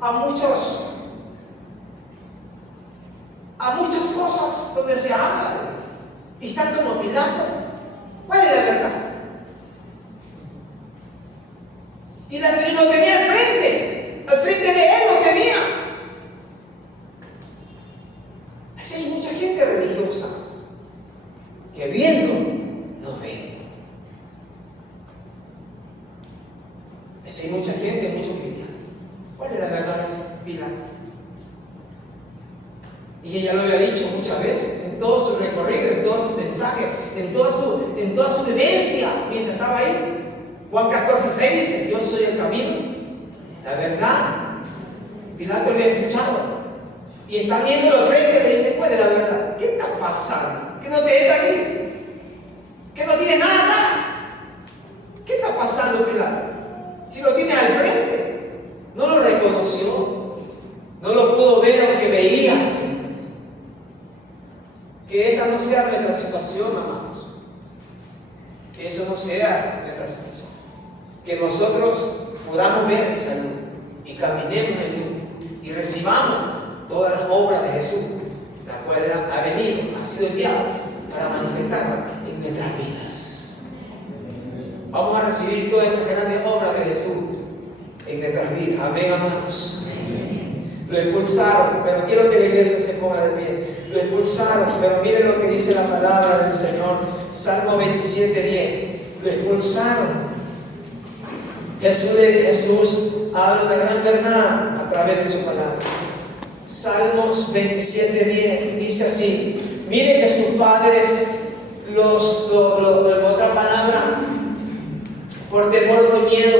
a muchas cosas donde se habla, y están como Pilato. ¿Cuál es la verdad? Y lo tenía al frente de él lo tenía. Así hay mucha gente religiosa que viendo no ve. Así hay mucha gente, muchos cristianos. ¿Cuál es la verdad? Pilato. Y ella lo había dicho muchas veces, en todo su recorrido, en todo su mensaje, en toda su vivencia, mientras estaba ahí. Juan 14:6 dice: yo soy el camino, la verdad. Pilato lo había escuchado. Y está viéndolo frente y le dice: ¿cuál es la verdad? ¿Qué está pasando? ¿Que no te entra aquí? ¿Que no tiene nada acá? ¿Qué está pasando, Pilato? Si lo tiene al frente. No lo reconoció. No lo pudo ver aunque veía. Que esa no sea nuestra situación, amados. Que eso no sea nuestra situación. Que nosotros podamos ver salud y caminemos en luz y recibamos todas las obras de Jesús, la cual ha venido, ha sido enviado para manifestarla en nuestras vidas. Vamos a recibir todas esas grandes obras de Jesús en nuestras vidas. Amén, amados. Lo expulsaron, pero quiero que la iglesia se ponga de pie. Lo expulsaron, pero miren lo que dice la palabra del Señor. Salmo 27:10. Lo expulsaron. Jesús habla de la gran verdad a través de su palabra. Salmos 27:10 dice así: mire que sus padres en otra palabra, por temor o miedo,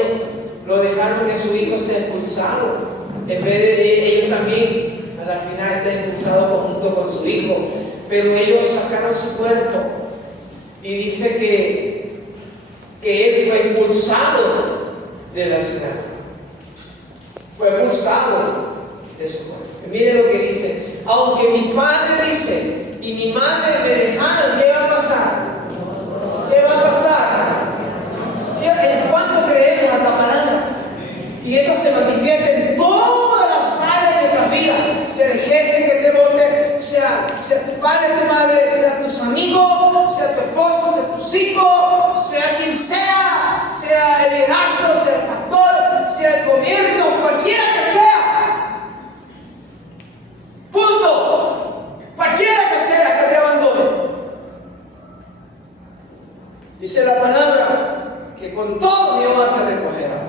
lo dejaron que su hijo sea expulsado. En vez de ellos también, a la final, ser expulsados junto con su hijo. Pero ellos sacaron su cuerpo. Y dice que él fue expulsado de la ciudad. Fue expulsado de su cuerpo. Y mire lo que dice: aunque mi padre dice y mi madre me dejaran, ¿qué va a pasar? ¿Qué va a pasar? ¿En cuánto creemos a esta palabra? Y esto se manifiesta en todas las áreas de nuestra vida. Sea el jefe que te vote, sea tu padre, tu madre, sea tus amigos, sea tu esposa, sea tus hijos, sea quien sea el liderazgo, sea el pastor, sea el gobierno, cualquiera que sea. Punto. Cualquiera que sea que te abandone. Dice la palabra que con todo Jehová te recogerá.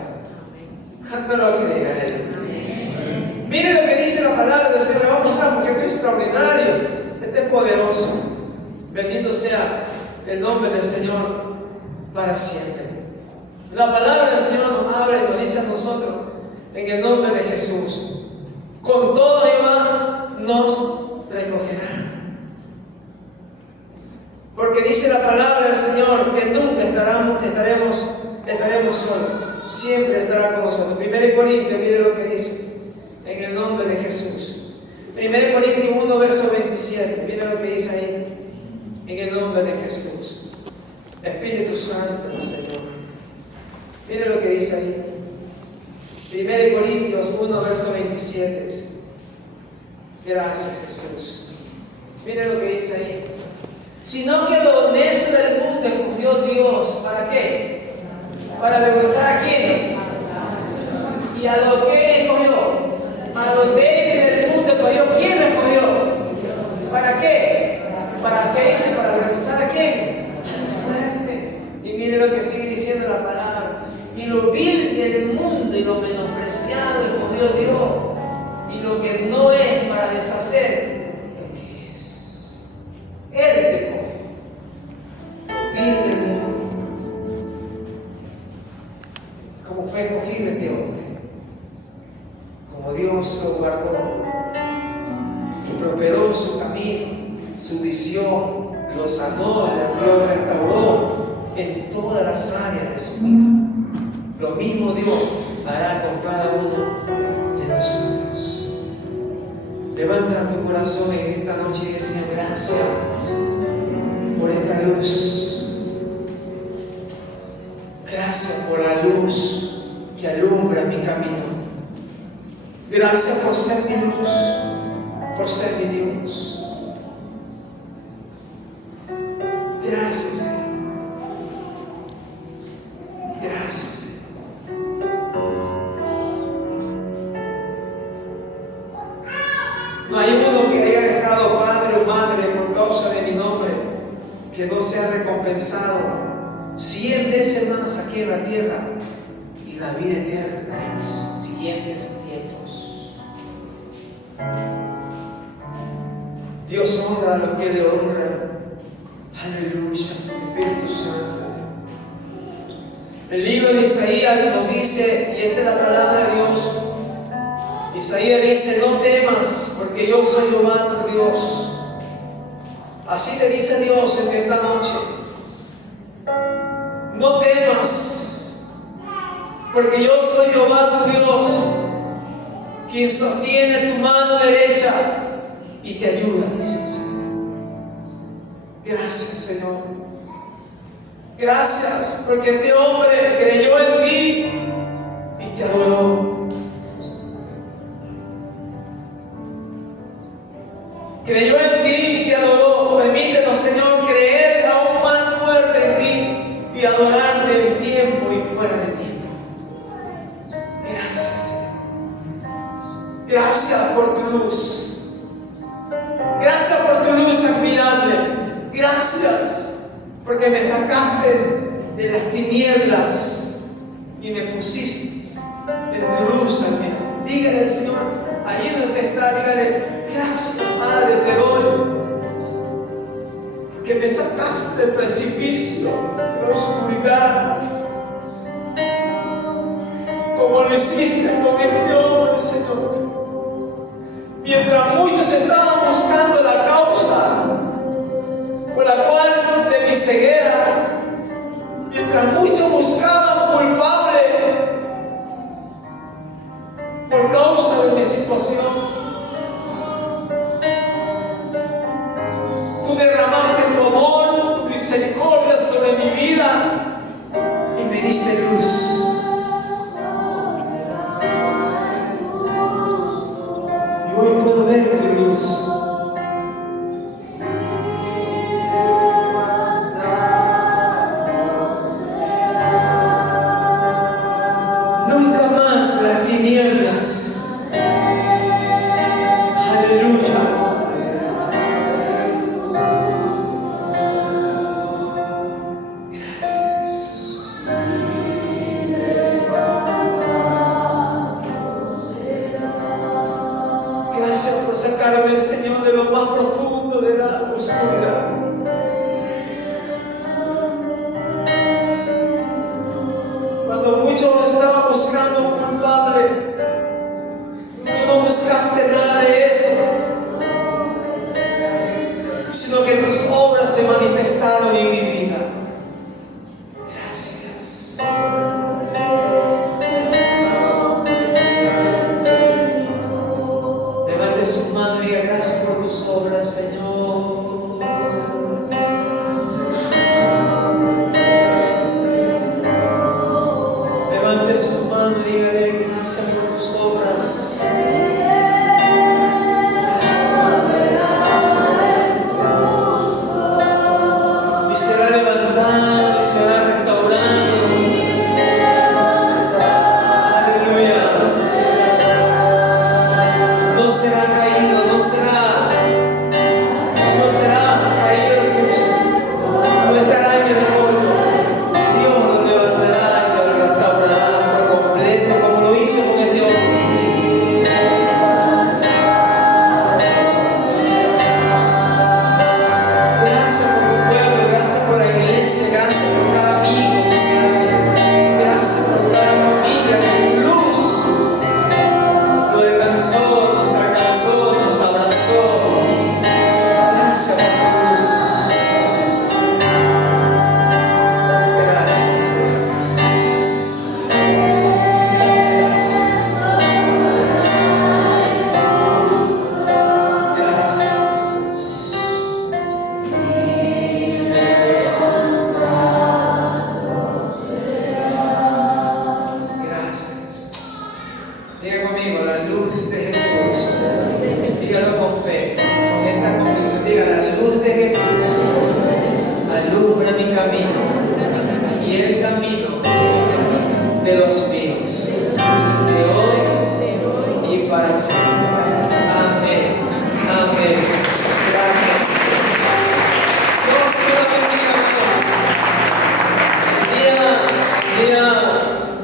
Pero que diga él. Mire lo que dice la palabra del Señor. Le vamos a mostrar porque esto es extraordinario. Este es poderoso. Bendito sea el nombre del Señor para siempre. La palabra del Señor nos habla y nos dice a nosotros en el nombre de Jesús: con todo Jehová nos recogerá. Porque dice la palabra del Señor que nunca estaremos solos. Siempre estará con nosotros. 1 Corintios, mire lo que dice en el nombre de Jesús. 1 Corintios 1, verso 27. Mire lo que dice ahí en el nombre de Jesús. Espíritu Santo del Señor. Mire lo que dice ahí. 1 Corintios 1, verso 27. Gracias, Jesús. Mire lo que dice ahí. Sino que lo honesto del mundo escogió Dios. ¿Para qué? ¿Para avergonzar a quién? ¿Y a lo que escogió? A los débiles del mundo escogió. ¿Quién lo escogió? ¿Para qué? ¿Para qué dice? ¿Para avergonzar a quién? A los fuertes. Y mire lo que sigue diciendo la palabra. Y lo vil del mundo y lo menospreciado escogió Dios. Y lo que no es, para deshacer lo que es. Él te escoge. Lo vil del mundo. Como fue escogido este hombre, como Dios lo guardó y prosperó su camino, su visión, lo sanó, lo restauró en todas las áreas de su vida. Lo mismo Dios hará con cada uno de nosotros. Levanta tu corazón en esta noche y decía: gracias por esta luz. Gracias por la luz que alumbra mi camino. Gracias por ser mi luz, por ser mi Dios. Gracias, Señor. Gracias, Señor. No hay uno que haya dejado padre o madre por causa de mi nombre que no sea recompensado 100 veces más aquí en la tierra y la vida eterna en los siguientes tiempos. Dios honra a los que le honran. Aleluya, Espíritu Santo. El libro de Isaías nos dice, y esta es la palabra de Dios. Isaías dice: no temas, porque yo soy Jehová tu Dios. Así te dice Dios en esta noche. No temas, porque yo soy Jehová tu Dios, quien sostiene tu mano derecha y te ayuda, dice el Señor. Gracias, Señor. Gracias, porque este hombre creyó en ti y te adoró. Creyó en ti y te adoró. Permítenos, Señor, creer aún más fuerte en ti y adorarte en tiempo y fuera de tiempo. Gracias, Señor. Gracias por tu luz. Gracias por tu luz admirable. Gracias porque me sacaste de las tinieblas y me pusiste en tu luz admirable. Dígale al Señor, ahí donde está, dígale: gracias, Padre, te doy. Porque que me sacaste del precipicio, de la oscuridad, como lo hiciste con este hombre, Señor. Mientras muchos estaban buscando la causa por la cual de mi ceguera, mientras muchos buscaban culpable por causa de mi situación, tú derramaste tu amor, tu misericordia sobre mi vida y me diste luz. Y hoy puedo ver tu luz. Nunca más las tinieblas. Aleluya. Gracias por sacarme, Señor, de lo más profundo de la oscuridad. Cuando muchos estaban buscando un culpable, tú no buscaste nada de eso, sino que tus obras se manifestaron en mi vida. Gracias. Levante su mano y diga gracias por tus obras, Señor. Levante su mano y dígale gracias por tus obras. Y será levantado y será restaurado. Aleluya. No será caído, no será caído de cruz. No estará en el polvo. Dios lo levantará y lo restaurará por completo, como lo hizo con este hombre. Gracias por tu pueblo, gracias por la iglesia, gracias por cada amigo, gracias por cada familia, que tu luz nos alcanzó, nos abrazó. Gracias por tu luz. Gracias, Señor. Gracias. Gracias, Jesús. Gracias, Jesús. Diga conmigo, la luz de Jesús. Dígalo con fe, con esa convicción. Diga, la luz de Jesús alumbra mi camino y el camino de los míos, de hoy y para siempre. Amén. Amén. Gracias, Jesús. Dios te bendiga, amigos. Día